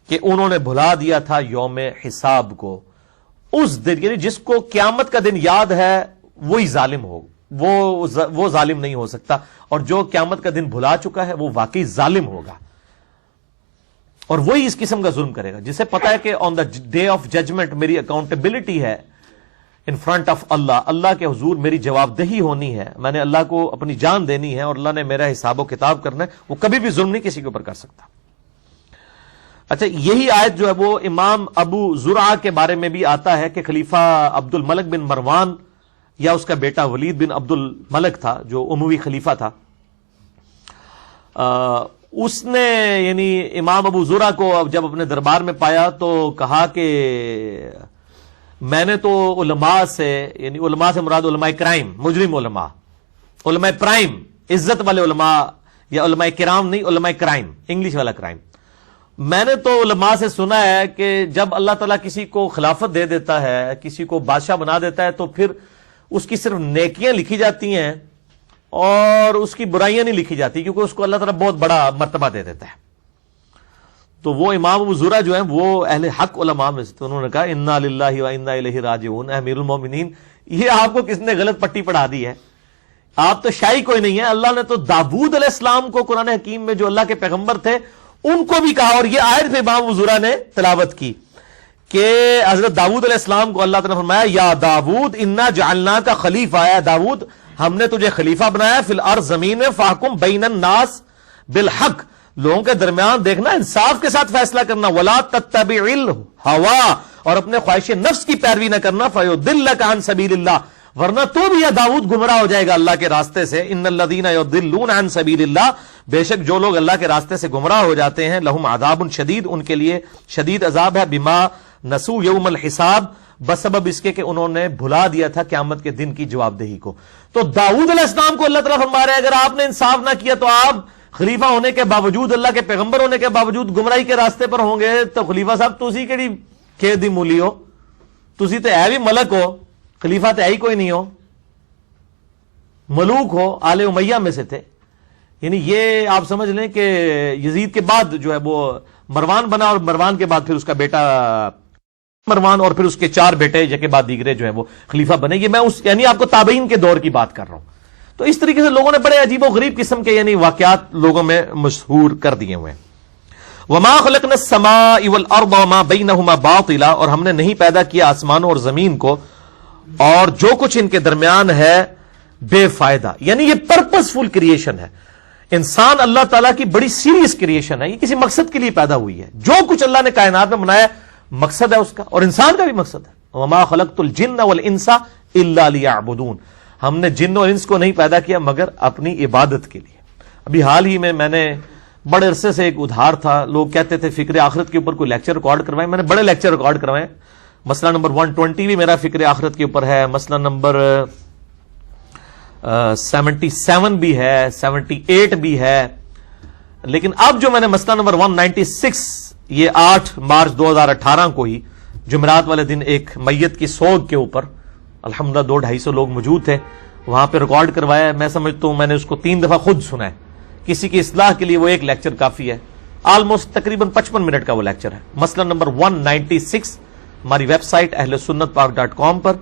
کہ انہوں نے بھلا دیا تھا یوم حساب کو. اس دن یعنی جس کو قیامت کا دن یاد ہے وہی ظالم ہو، وہ ظالم نہیں ہو سکتا، اور جو قیامت کا دن بھلا چکا ہے وہ واقعی ظالم ہوگا، اور وہی اس قسم کا ظلم کرے گا جسے پتا ہے کہ آن دا ڈے آف ججمنٹ میری اکاؤنٹیبلٹی ہے ان فرنٹ آف اللہ، اللہ کے حضور میری جواب دہی ہونی ہے، میں نے اللہ کو اپنی جان دینی ہے اور اللہ نے میرا حساب و کتاب کرنا ہے. وہ کبھی بھی ظلم نہیں کسی کے اوپر کر سکتا. اچھا، یہی آیت جو ہے وہ امام ابو زرعہ کے بارے میں بھی آتا ہے کہ خلیفہ عبد الملک بن مروان یا اس کا بیٹا ولید بن عبد الملک تھا جو اموی خلیفہ تھا. اس نے یعنی امام ابو زرعہ کو جب اپنے دربار میں پایا تو کہا کہ میں نے تو علماء سے، یعنی علماء سے مراد علماء کرائم، مجرم علماء، علماء پرائم، عزت والے علماء، یا علماء کرام نہیں، علماء کرائم، انگلش والا کرائم. میں نے تو علماء سے سنا ہے کہ جب اللہ تعالیٰ کسی کو خلافت دے دیتا ہے، کسی کو بادشاہ بنا دیتا ہے، تو پھر اس کی صرف نیکیاں لکھی جاتی ہیں اور اس کی برائیاں نہیں لکھی جاتی، کیونکہ اس کو اللہ تعالیٰ بہت بڑا مرتبہ دے دیتا ہے. تو وہ امام ابو زرعہ جو ہیں وہ اہل حق علماء میں سے تھے. انہوں نے کہا انا للہ و انا الیہ راجعون، امیر المومنین یہ آپ کو کس نے غلط پٹی پڑھا دی ہے؟ آپ تو شاہی کوئی نہیں ہے. اللہ نے تو داؤد علیہ السلام کو قرآن حکیم میں جو اللہ کے پیغمبر تھے ان کو بھی کہا، اور یہ آیت پہ امام ابو زرعہ نے تلاوت کی کہ حضرت داؤد علیہ السلام کو اللہ تعالیٰ نے فرمایا یا داؤد انا جعلناک خلیفہ، یا داؤد ہم نے تجھے خلیفہ بنایا فی الارض، زمین میں، فاحکم بین الناس بالحق، لوگوں کے درمیان دیکھنا انصاف کے ساتھ فیصلہ کرنا، ولا تتبع الہوا، اور اپنے خواہش نفس کی پیروی نہ کرنا، فیضلک عن سبیل اللہ، ورنہ تو بھی یا داؤد گمراہ ہو جائے گا اللہ کے راستے سے. ان الذین یضلون عن سبیل اللہ، بے شک جو لوگ اللہ کے راستے سے گمراہ ہو جاتے ہیں، لہم عذاب شدید، ان کے لیے شدید عذاب ہے، بما نسوا یوم الحساب، بسبب اس کے کہ انہوں نے بھلا دیا تھا قیامت کے دن کی جواب دہی کو. تو داؤد علیہ السلام کو اللہ تعالیٰ فرما رہا ہے اگر آپ نے انصاف نہ کیا تو آپ خلیفہ ہونے کے باوجود، اللہ کے پیغمبر ہونے کے باوجود گمراہی کے راستے پر ہوں گے. تو خلیفہ صاحب تسی کیڑی کھیت دی مولی ہو، تسی تے ہے بھی ملک ہو، خلیفہ تے ہے ہی کوئی نہیں ہو، ملوک ہو، آل امیہ میں سے تھے. یعنی یہ آپ سمجھ لیں کہ یزید کے بعد جو ہے وہ مروان بنا، اور مروان کے بعد پھر اس کا بیٹا مروان، اور پھر اس کے 4 بیٹے کے بعد دیگرے جو ہیں وہ خلیفہ بنے. یہ میں اس یعنی آپ کو تابعین کے دور کی بات کر رہا ہوں. تو اس طریقے سے لوگوں نے بڑے عجیب و غریب قسم کے یعنی واقعات لوگوں میں مشہور کر دیے ہوئے ہیں. وما خلقنا السماء والارض وما بينهما باطلا، اور ہم نے نہیں پیدا کیا آسمانوں اور زمین کو اور جو کچھ ان کے درمیان ہے بے فائدہ. یعنی یہ پرپس فل کریشن ہے. انسان اللہ تعالیٰ کی بڑی سیریس کریشن ہے، یہ کسی مقصد کے لیے پیدا ہوئی ہے. جو کچھ اللہ نے کائنات میں بنایا مقصد ہے اس کا، اور انسان کا بھی مقصد ہے. وما خلقت الجن والانس الا لیعبدون، ہم نے جن اور انس کو نہیں پیدا کیا مگر اپنی عبادت کے لیے. ابھی حال ہی میں نے بڑے عرصے سے ایک ادھار تھا، لوگ کہتے تھے فکر آخرت کے اوپر کوئی لیکچر ریکارڈ کروائیں. میں نے بڑے لیکچر ریکارڈ کروائے. مسئلہ نمبر 120 بھی میرا فکر آخرت کے اوپر ہے، مسئلہ نمبر 77 بھی ہے، 78 بھی ہے. لیکن اب جو میں نے مسئلہ نمبر 196، یہ 8 مارچ 2018 کو ہی جمعرات والے دن ایک میت کی سوگ کے اوپر الحمدللہ 200-250 لوگ موجود تھے، وہاں پہ ریکارڈ کروایا ہے. میں سمجھتا ہوں میں نے اس کو 3 دفعہ خود سنا ہے. کسی کی اصلاح کے لیے وہ ایک لیکچر کافی ہے. آلموسٹ تقریباً 55 منٹ کا وہ لیکچر ہے. مسئلہ نمبر 196 ہماری ویب سائٹ ahlsunnatpark.com پر،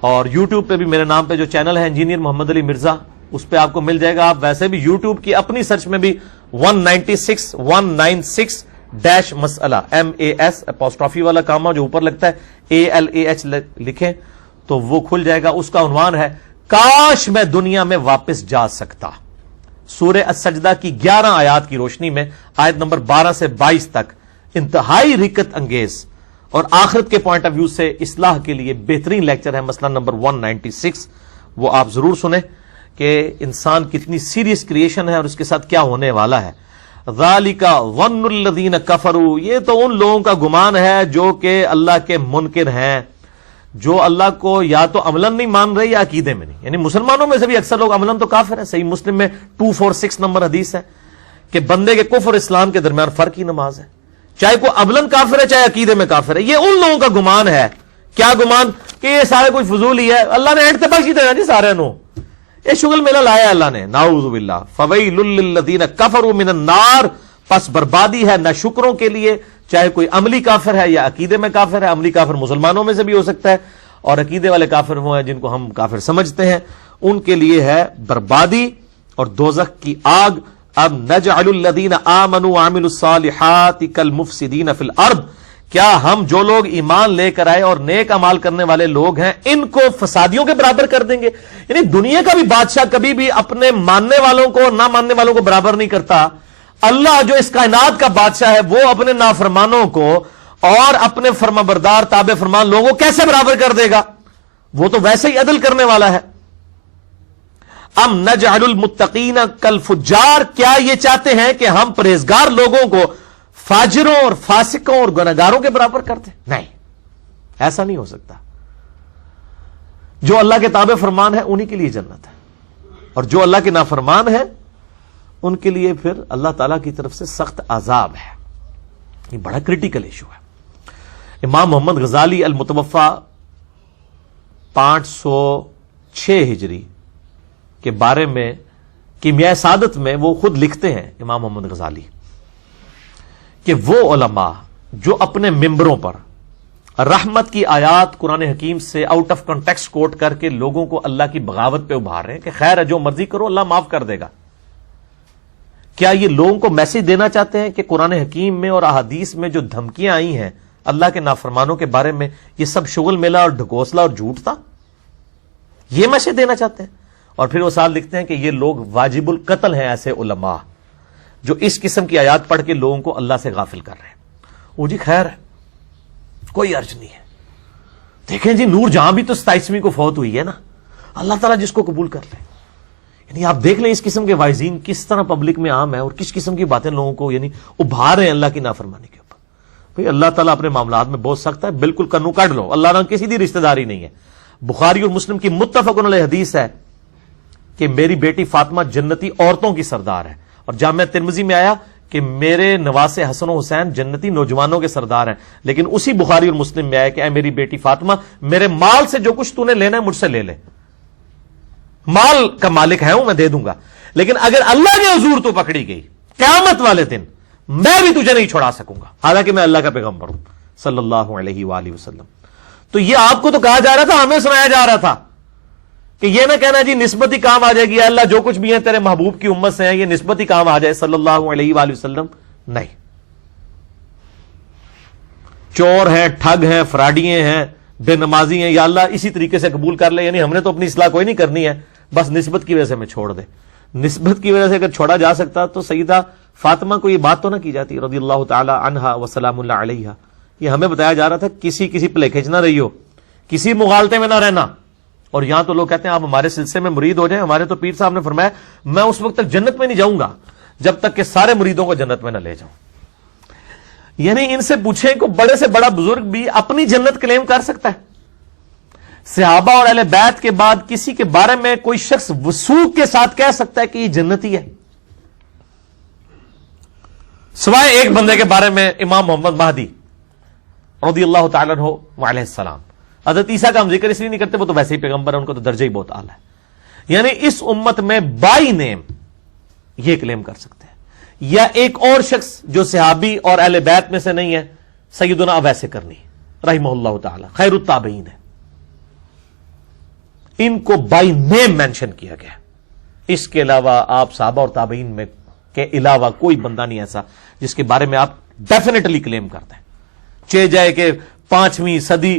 اور یوٹیوب پہ بھی میرے نام پہ جو چینل ہے انجینئر محمد علی مرزا، اس پہ آپ کو مل جائے گا. آپ ویسے بھی یوٹیوب کی اپنی سرچ میں بھی 196 مسئلہ MAS اپوسٹرافی والا کامہ جو اوپر لگتا ہے ALAH لکھیں تو وہ کھل جائے گا. اس کا عنوان ہے کاش میں دنیا میں واپس جا سکتا. سورہ السجدہ کی 11 آیات کی روشنی میں آیت نمبر 12 سے 22 تک انتہائی رکت انگیز اور آخرت کے پوائنٹ آف ویو سے اصلاح کے لیے بہترین لیکچر ہے، مسئلہ نمبر 196. وہ آپ ضرور سنیں کہ انسان کتنی سیریس کریشن ہے اور اس کے ساتھ کیا ہونے والا ہے. ذالک ظن الذین کفروا، یہ تو ان لوگوں کا گمان ہے جو کہ اللہ کے منکر ہیں، جو اللہ کو یا تو عملاً نہیں مان رہے یا عقیدے میں نہیں. یعنی مسلمانوں میں سے بھی اکثر لوگ عملاً تو کافر ہیں. صحیح مسلم میں 246 نمبر حدیث ہے کہ بندے کے کفر اور اسلام کے درمیان فرق ہی نماز ہے، چاہے کوئی عملاً کافر ہے چاہے عقیدے میں کافر ہے. یہ ان لوگوں کا گمان ہے. کیا گمان؟ کہ یہ سارے کچھ فضول ہی ہے، اللہ نے اینڈ تے بخشی دینا جی سارے نو، یہ شغل میلہ لایا اللہ نے. نعوذ باللہ. فویل للذین کفروا من النار، پس بربادی ہے نہ شکروں کے لیے، چاہے کوئی عملی کافر ہے یا عقیدے میں کافر ہے. عملی کافر مسلمانوں میں سے بھی ہو سکتا ہے، اور عقیدے والے کافر وہ ہیں جن کو ہم کافر سمجھتے ہیں، ان کے لیے ہے بربادی اور دوزخ کی آگ. اب نجعل الذین آمنوا وعملوا الصالحات کالمفسدین فی الارض، کیا ہم جو لوگ ایمان لے کر آئے اور نیک اعمال کرنے والے لوگ ہیں ان کو فسادیوں کے برابر کر دیں گے؟ یعنی دنیا کا بھی بادشاہ کبھی بھی اپنے ماننے والوں کو نہ ماننے والوں کو برابر نہیں کرتا. اللہ جو اس کائنات کا بادشاہ ہے وہ اپنے نافرمانوں کو اور اپنے فرمانبردار تابع فرمان لوگوں کو کیسے برابر کر دے گا؟ وہ تو ویسے ہی عدل کرنے والا ہے. ام نجعل المتقین کالفجار، کیا یہ چاہتے ہیں کہ ہم پرہیزگار لوگوں کو فاجروں اور فاسقوں اور گنہگاروں کے برابر کرتے؟ نہیں، ایسا نہیں ہو سکتا. جو اللہ کے تابع فرمان ہے انہی کے لیے جنت ہے، اور جو اللہ کے نافرمان ہے ان کے لیے پھر اللہ تعالی کی طرف سے سخت عذاب ہے. یہ بڑا کریٹیکل ایشو ہے. امام محمد غزالی المتوفا 506 ہجری کے بارے میں کیمیائے سعادت میں وہ خود لکھتے ہیں امام محمد غزالی کہ وہ علماء جو اپنے ممبروں پر رحمت کی آیات قرآن حکیم سے آؤٹ آف کانٹیکسٹ کوٹ کر کے لوگوں کو اللہ کی بغاوت پہ ابھار رہے ہیں کہ خیر ہے جو مرضی کرو اللہ معاف کر دے گا، کیا یہ لوگوں کو میسج دینا چاہتے ہیں کہ قرآن حکیم میں اور احادیث میں جو دھمکیاں آئی ہیں اللہ کے نافرمانوں کے بارے میں یہ سب شغل میلہ اور ڈھکوسلا اور جھوٹ تھا؟ یہ میسج دینا چاہتے ہیں. اور پھر وہ ساتھ لکھتے ہیں کہ یہ لوگ واجب القتل ہیں ایسے علماء جو اس قسم کی آیات پڑھ کے لوگوں کو اللہ سے غافل کر رہے ہیں. وہ جی خیر ہے، کوئی عرض نہیں ہے. دیکھیں جی نور جہاں بھی تو 27ویں کو فوت ہوئی ہے نا، اللہ تعالیٰ جس کو قبول کر لے. یعنی آپ دیکھ لیں اس قسم کے وائزین کس طرح پبلک میں عام ہے اور کس قسم کی باتیں لوگوں کو یعنی ابھار رہے ہیں اللہ کی نافرمانی کے اوپر. بھئی اللہ تعالیٰ اپنے معاملات میں بہت سخت ہے، بالکل کنو کاٹ لو، اللہ نہ کسی دی رشتہ داری نہیں ہے. بخاری اور مسلم کی متفق علیہ حدیث ہے کہ میری بیٹی فاطمہ جنتی عورتوں کی سردار ہے، اور جامعہ ترمذی میں آیا کہ میرے نواسے حسن و حسین جنتی نوجوانوں کے سردار ہیں. لیکن اسی بخاری اور مسلم میں آیا کہ اے میری بیٹی فاطمہ میرے مال سے جو کچھ تو نے لینا ہے مجھ سے لے لے، مال کا مالک ہے ہوں میں دے دوں گا، لیکن اگر اللہ کے حضور تو پکڑی گئی قیامت والے دن میں بھی تجھے نہیں چھڑا سکوں گا، حالانکہ میں اللہ کا پیغمبر ہوں صلی اللہ علیہ وآلہ وسلم. تو یہ آپ کو تو کہا جا رہا تھا، ہمیں سنایا جا رہا تھا کہ یہ نہ کہنا جی نسبت ہی کام آ جائے گی، اللہ جو کچھ بھی ہے تیرے محبوب کی امت سے ہیں یہ نسبت ہی کام آ جائے صلی اللہ علیہ وآلہ وسلم. نہیں، چور ہیں، ٹھگ ہیں، فراڈیے ہیں، بے نمازی ہیں، یا اللہ اسی طریقے سے قبول کر لے. یعنی ہم نے تو اپنی اصلاح کوئی نہیں کرنی ہے، بس نسبت کی وجہ سے میں چھوڑ دے. نسبت کی وجہ سے اگر چھوڑا جا سکتا تو سیدہ فاطمہ کو یہ بات تو نہ کی جاتی رضی اللہ تعالی عنہا وسلام اللہ علیہا. یہ ہمیں بتایا جا رہا تھا کسی پلے کھینچ نہ رہی ہو، کسی مغالطے میں نہ رہنا. اور یہاں تو لوگ کہتے ہیں آپ ہمارے سلسلے میں مرید ہو جائیں. ہمارے تو پیر صاحب نے فرمایا میں اس وقت تک جنت میں نہیں جاؤں گا جب تک کہ سارے مریدوں کو جنت میں نہ لے جاؤں. یعنی ان سے پوچھیں کہ بڑے سے بڑا بزرگ بھی اپنی جنت کلیم کر سکتا ہے؟ صحابہ اور اہل بیت کے بعد کسی کے بارے میں کوئی شخص وثوق کے ساتھ کہہ سکتا ہے کہ یہ جنتی ہے؟ سوائے ایک بندے کے بارے میں امام محمد مہدی رضی اللہ تعالیٰ عنہ وعلیہ السلام. حضرت عیسیٰ کا ہم ذکر اس لیے نہیں کرتے، وہ تو ویسے ہی پیغمبر ہیں، ان کو تو درجہ ہی بہت اعلیٰ ہے. یعنی اس امت میں بائی نیم یہ کلیم کر سکتے ہیں. یا ایک اور شخص جو صحابی اور اہل بیت میں سے نہیں ہے، سیدنا اویس کرنی رحمہ اللہ تعالی خیر التابعین ہے، ان کو بائی نیم مینشن کیا گیا. اس کے علاوہ آپ صحابہ اور تابعین میں کے علاوہ کوئی بندہ نہیں ایسا جس کے بارے میں آپ ڈیفینیٹلی کلیم کرتے ہیں. چاہے جائے کہ 5ویں صدی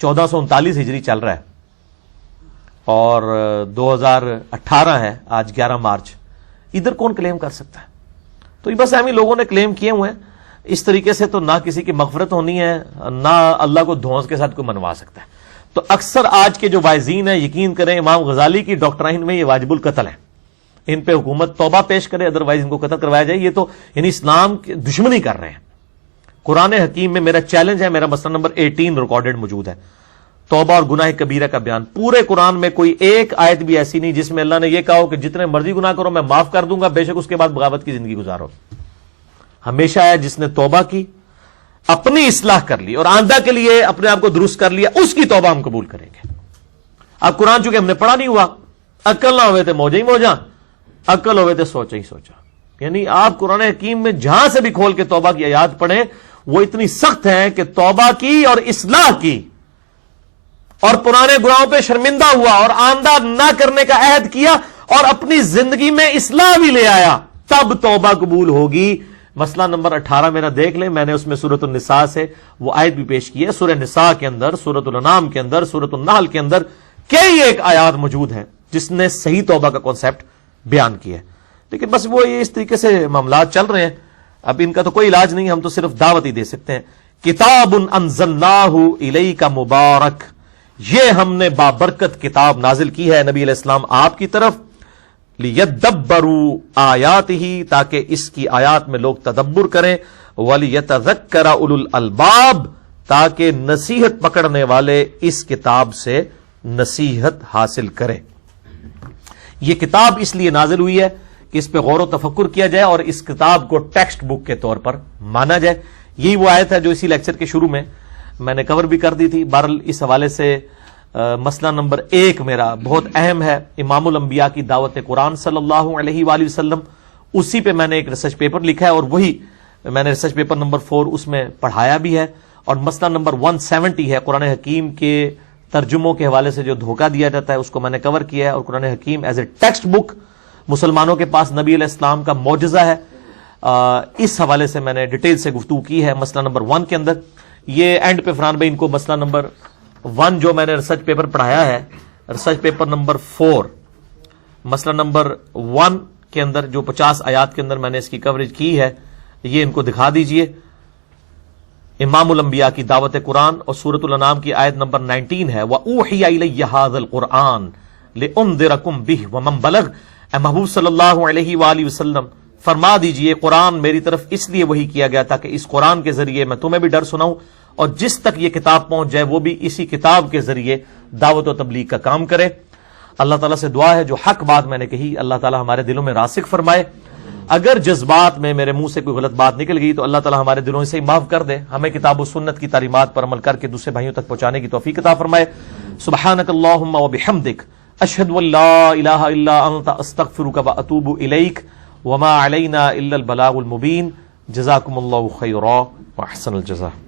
1439 ہجری چل رہا ہے اور 2018 ہے، آج 11 مارچ، ادھر کون کلیم کر سکتا ہے؟ تو یہ بس اہمی لوگوں نے کلیم کیے ہوئے ہیں. اس طریقے سے تو نہ کسی کی مغفرت ہونی ہے، نہ اللہ کو دھونس کے ساتھ کوئی منوا سکتا ہے. تو اکثر آج کے جو وائزین ہیں، یقین کریں امام غزالی کی ڈاکٹرائن میں یہ واجب القتل ہے، ان پہ حکومت توبہ پیش کرے، ادروائز ان کو قتل کروایا جائے. یہ تو یعنی اسلام کی دشمنی کر رہے ہیں. قرآن حکیم میں میرا چیلنج ہے، میرا مسئلہ نمبر 18 ریکارڈڈ موجود ہے، توبہ اور گناہ کبیرہ کا بیان. پورے قرآن میں کوئی ایک آیت بھی ایسی نہیں جس میں اللہ نے یہ کہا ہو کہ جتنے مرضی گناہ کرو میں معاف کر دوں گا، بے شک اس کے بعد بغاوت کی زندگی گزارو. ہمیشہ ہے جس نے توبہ کی، اپنی اصلاح کر لی اور آئندہ کے لیے اپنے آپ کو درست کر لیا، اس کی توبہ ہم قبول کریں گے. اب قرآن چونکہ ہم نے پڑھا نہیں ہوا، عقل نہ ہوئے تھے موجہ ہی موجہ، عقل ہوئے تھے سوچا ہی سوچا. یعنی آپ قرآن حکیم میں جہاں سے بھی کھول کے توبہ کی آیات پڑھیں، وہ اتنی سخت ہیں کہ توبہ کی اور اصلاح کی اور پرانے گناہوں پہ شرمندہ ہوا اور آئندہ نہ کرنے کا عہد کیا اور اپنی زندگی میں اصلاح بھی لے آیا، تب توبہ قبول ہوگی. مسئلہ نمبر 18 میرا دیکھ لیں، میں نے اس میں سورۃ النساء سے وہ آیت بھی پیش کی ہے. سورہ نساء کے اندر، سورۃ الانعام کے اندر، سورۃ النحل کے اندر کئی ایک آیات موجود ہیں جس نے صحیح توبہ کا کانسیپٹ بیان کیا ہے. لیکن بس وہ یہ اس طریقے سے معاملات چل رہے ہیں، اب ان کا تو کوئی علاج نہیں، ہم تو صرف دعوت ہی دے سکتے ہیں. کتاب انزلناہ الیک مبارک، یہ ہم نے بابرکت کتاب نازل کی ہے نبی علیہ السلام آپ کی طرف، لیدبروا آیاتہ، تاکہ اس کی آیات میں لوگ تدبر کریں، ولیتذکر اولو الالباب، تاکہ نصیحت پکڑنے والے اس کتاب سے نصیحت حاصل کریں. یہ کتاب اس لیے نازل ہوئی ہے کہ اس پہ غور و تفکر کیا جائے اور اس کتاب کو ٹیکسٹ بک کے طور پر مانا جائے. یہی وہ آیت ہے جو اسی لیکچر کے شروع میں نے کور بھی کر دی تھی. بہرحال اس حوالے سے مسئلہ نمبر 1 میرا بہت اہم ہے، امام الانبیاء کی دعوت قرآن صلی اللہ علیہ وآلہ وسلم. اسی پہ میں نے ایک ریسرچ پیپر لکھا ہے اور وہی میں نے ریسرچ پیپر نمبر 4 اس میں پڑھایا بھی ہے. اور مسئلہ نمبر 170 ہے، قرآن حکیم کے ترجموں کے حوالے سے جو دھوکہ دیا جاتا ہے اس کو میں نے کور کیا ہے. اور قرآن حکیم ایز اے ٹیکسٹ بک مسلمانوں کے پاس نبی علیہ السلام کا معجزہ ہے، اس حوالے سے میں نے ڈیٹیل سے گفتگو کی ہے مسئلہ نمبر 1 کے اندر. یہ اینڈ پہ فرحان بھائی ان کو مسئلہ نمبر 1 جو میں نے ریسرچ پیپر پڑھایا ہے، ریسرچ پیپر نمبر 4 مسئلہ نمبر 1 کے اندر جو 50 آیات کے اندر میں نے اس کی کوریج کی ہے، یہ ان کو دکھا دیجئے. امام الانبیاء کی دعوت قرآن اور سورۃ الانعام کی آیت نمبر 19 ہے، وَأُوحِيَ إِلَيَّ هَذَا الْقُرْآنُ لِأُنذِرَكُمْ بِهِ وَمَنْ بَلَغَ. اے محبوب صلی اللہ علیہ وآلہ وسلم فرما دیجئے قرآن میری طرف اس لیے وحی کیا گیا تاکہ اس قرآن کے ذریعے میں تمہیں بھی ڈر سناؤں اور جس تک یہ کتاب پہنچ جائے وہ بھی اسی کتاب کے ذریعے دعوت و تبلیغ کا کام کرے. اللہ تعالیٰ سے دعا ہے جو حق بات میں نے کہی اللہ تعالیٰ ہمارے دلوں میں راسخ فرمائے. اگر جذبات میں میرے منہ سے کوئی غلط بات نکل گئی تو اللہ تعالیٰ ہمارے دلوں سے معاف کر دے، ہمیں کتاب و سنت کی تعلیمات پر عمل کر کے دوسرے بھائیوں تک پہنچانے کی توفیق عطا فرمائے. سبحانک اللہم وبحمدک، اشہد ان لا الہ الا انت، استغفرک واتوب الیک، وما علینا الا البلاغ المبین. جزاکم اللہ خیرا واحسن الجزاء.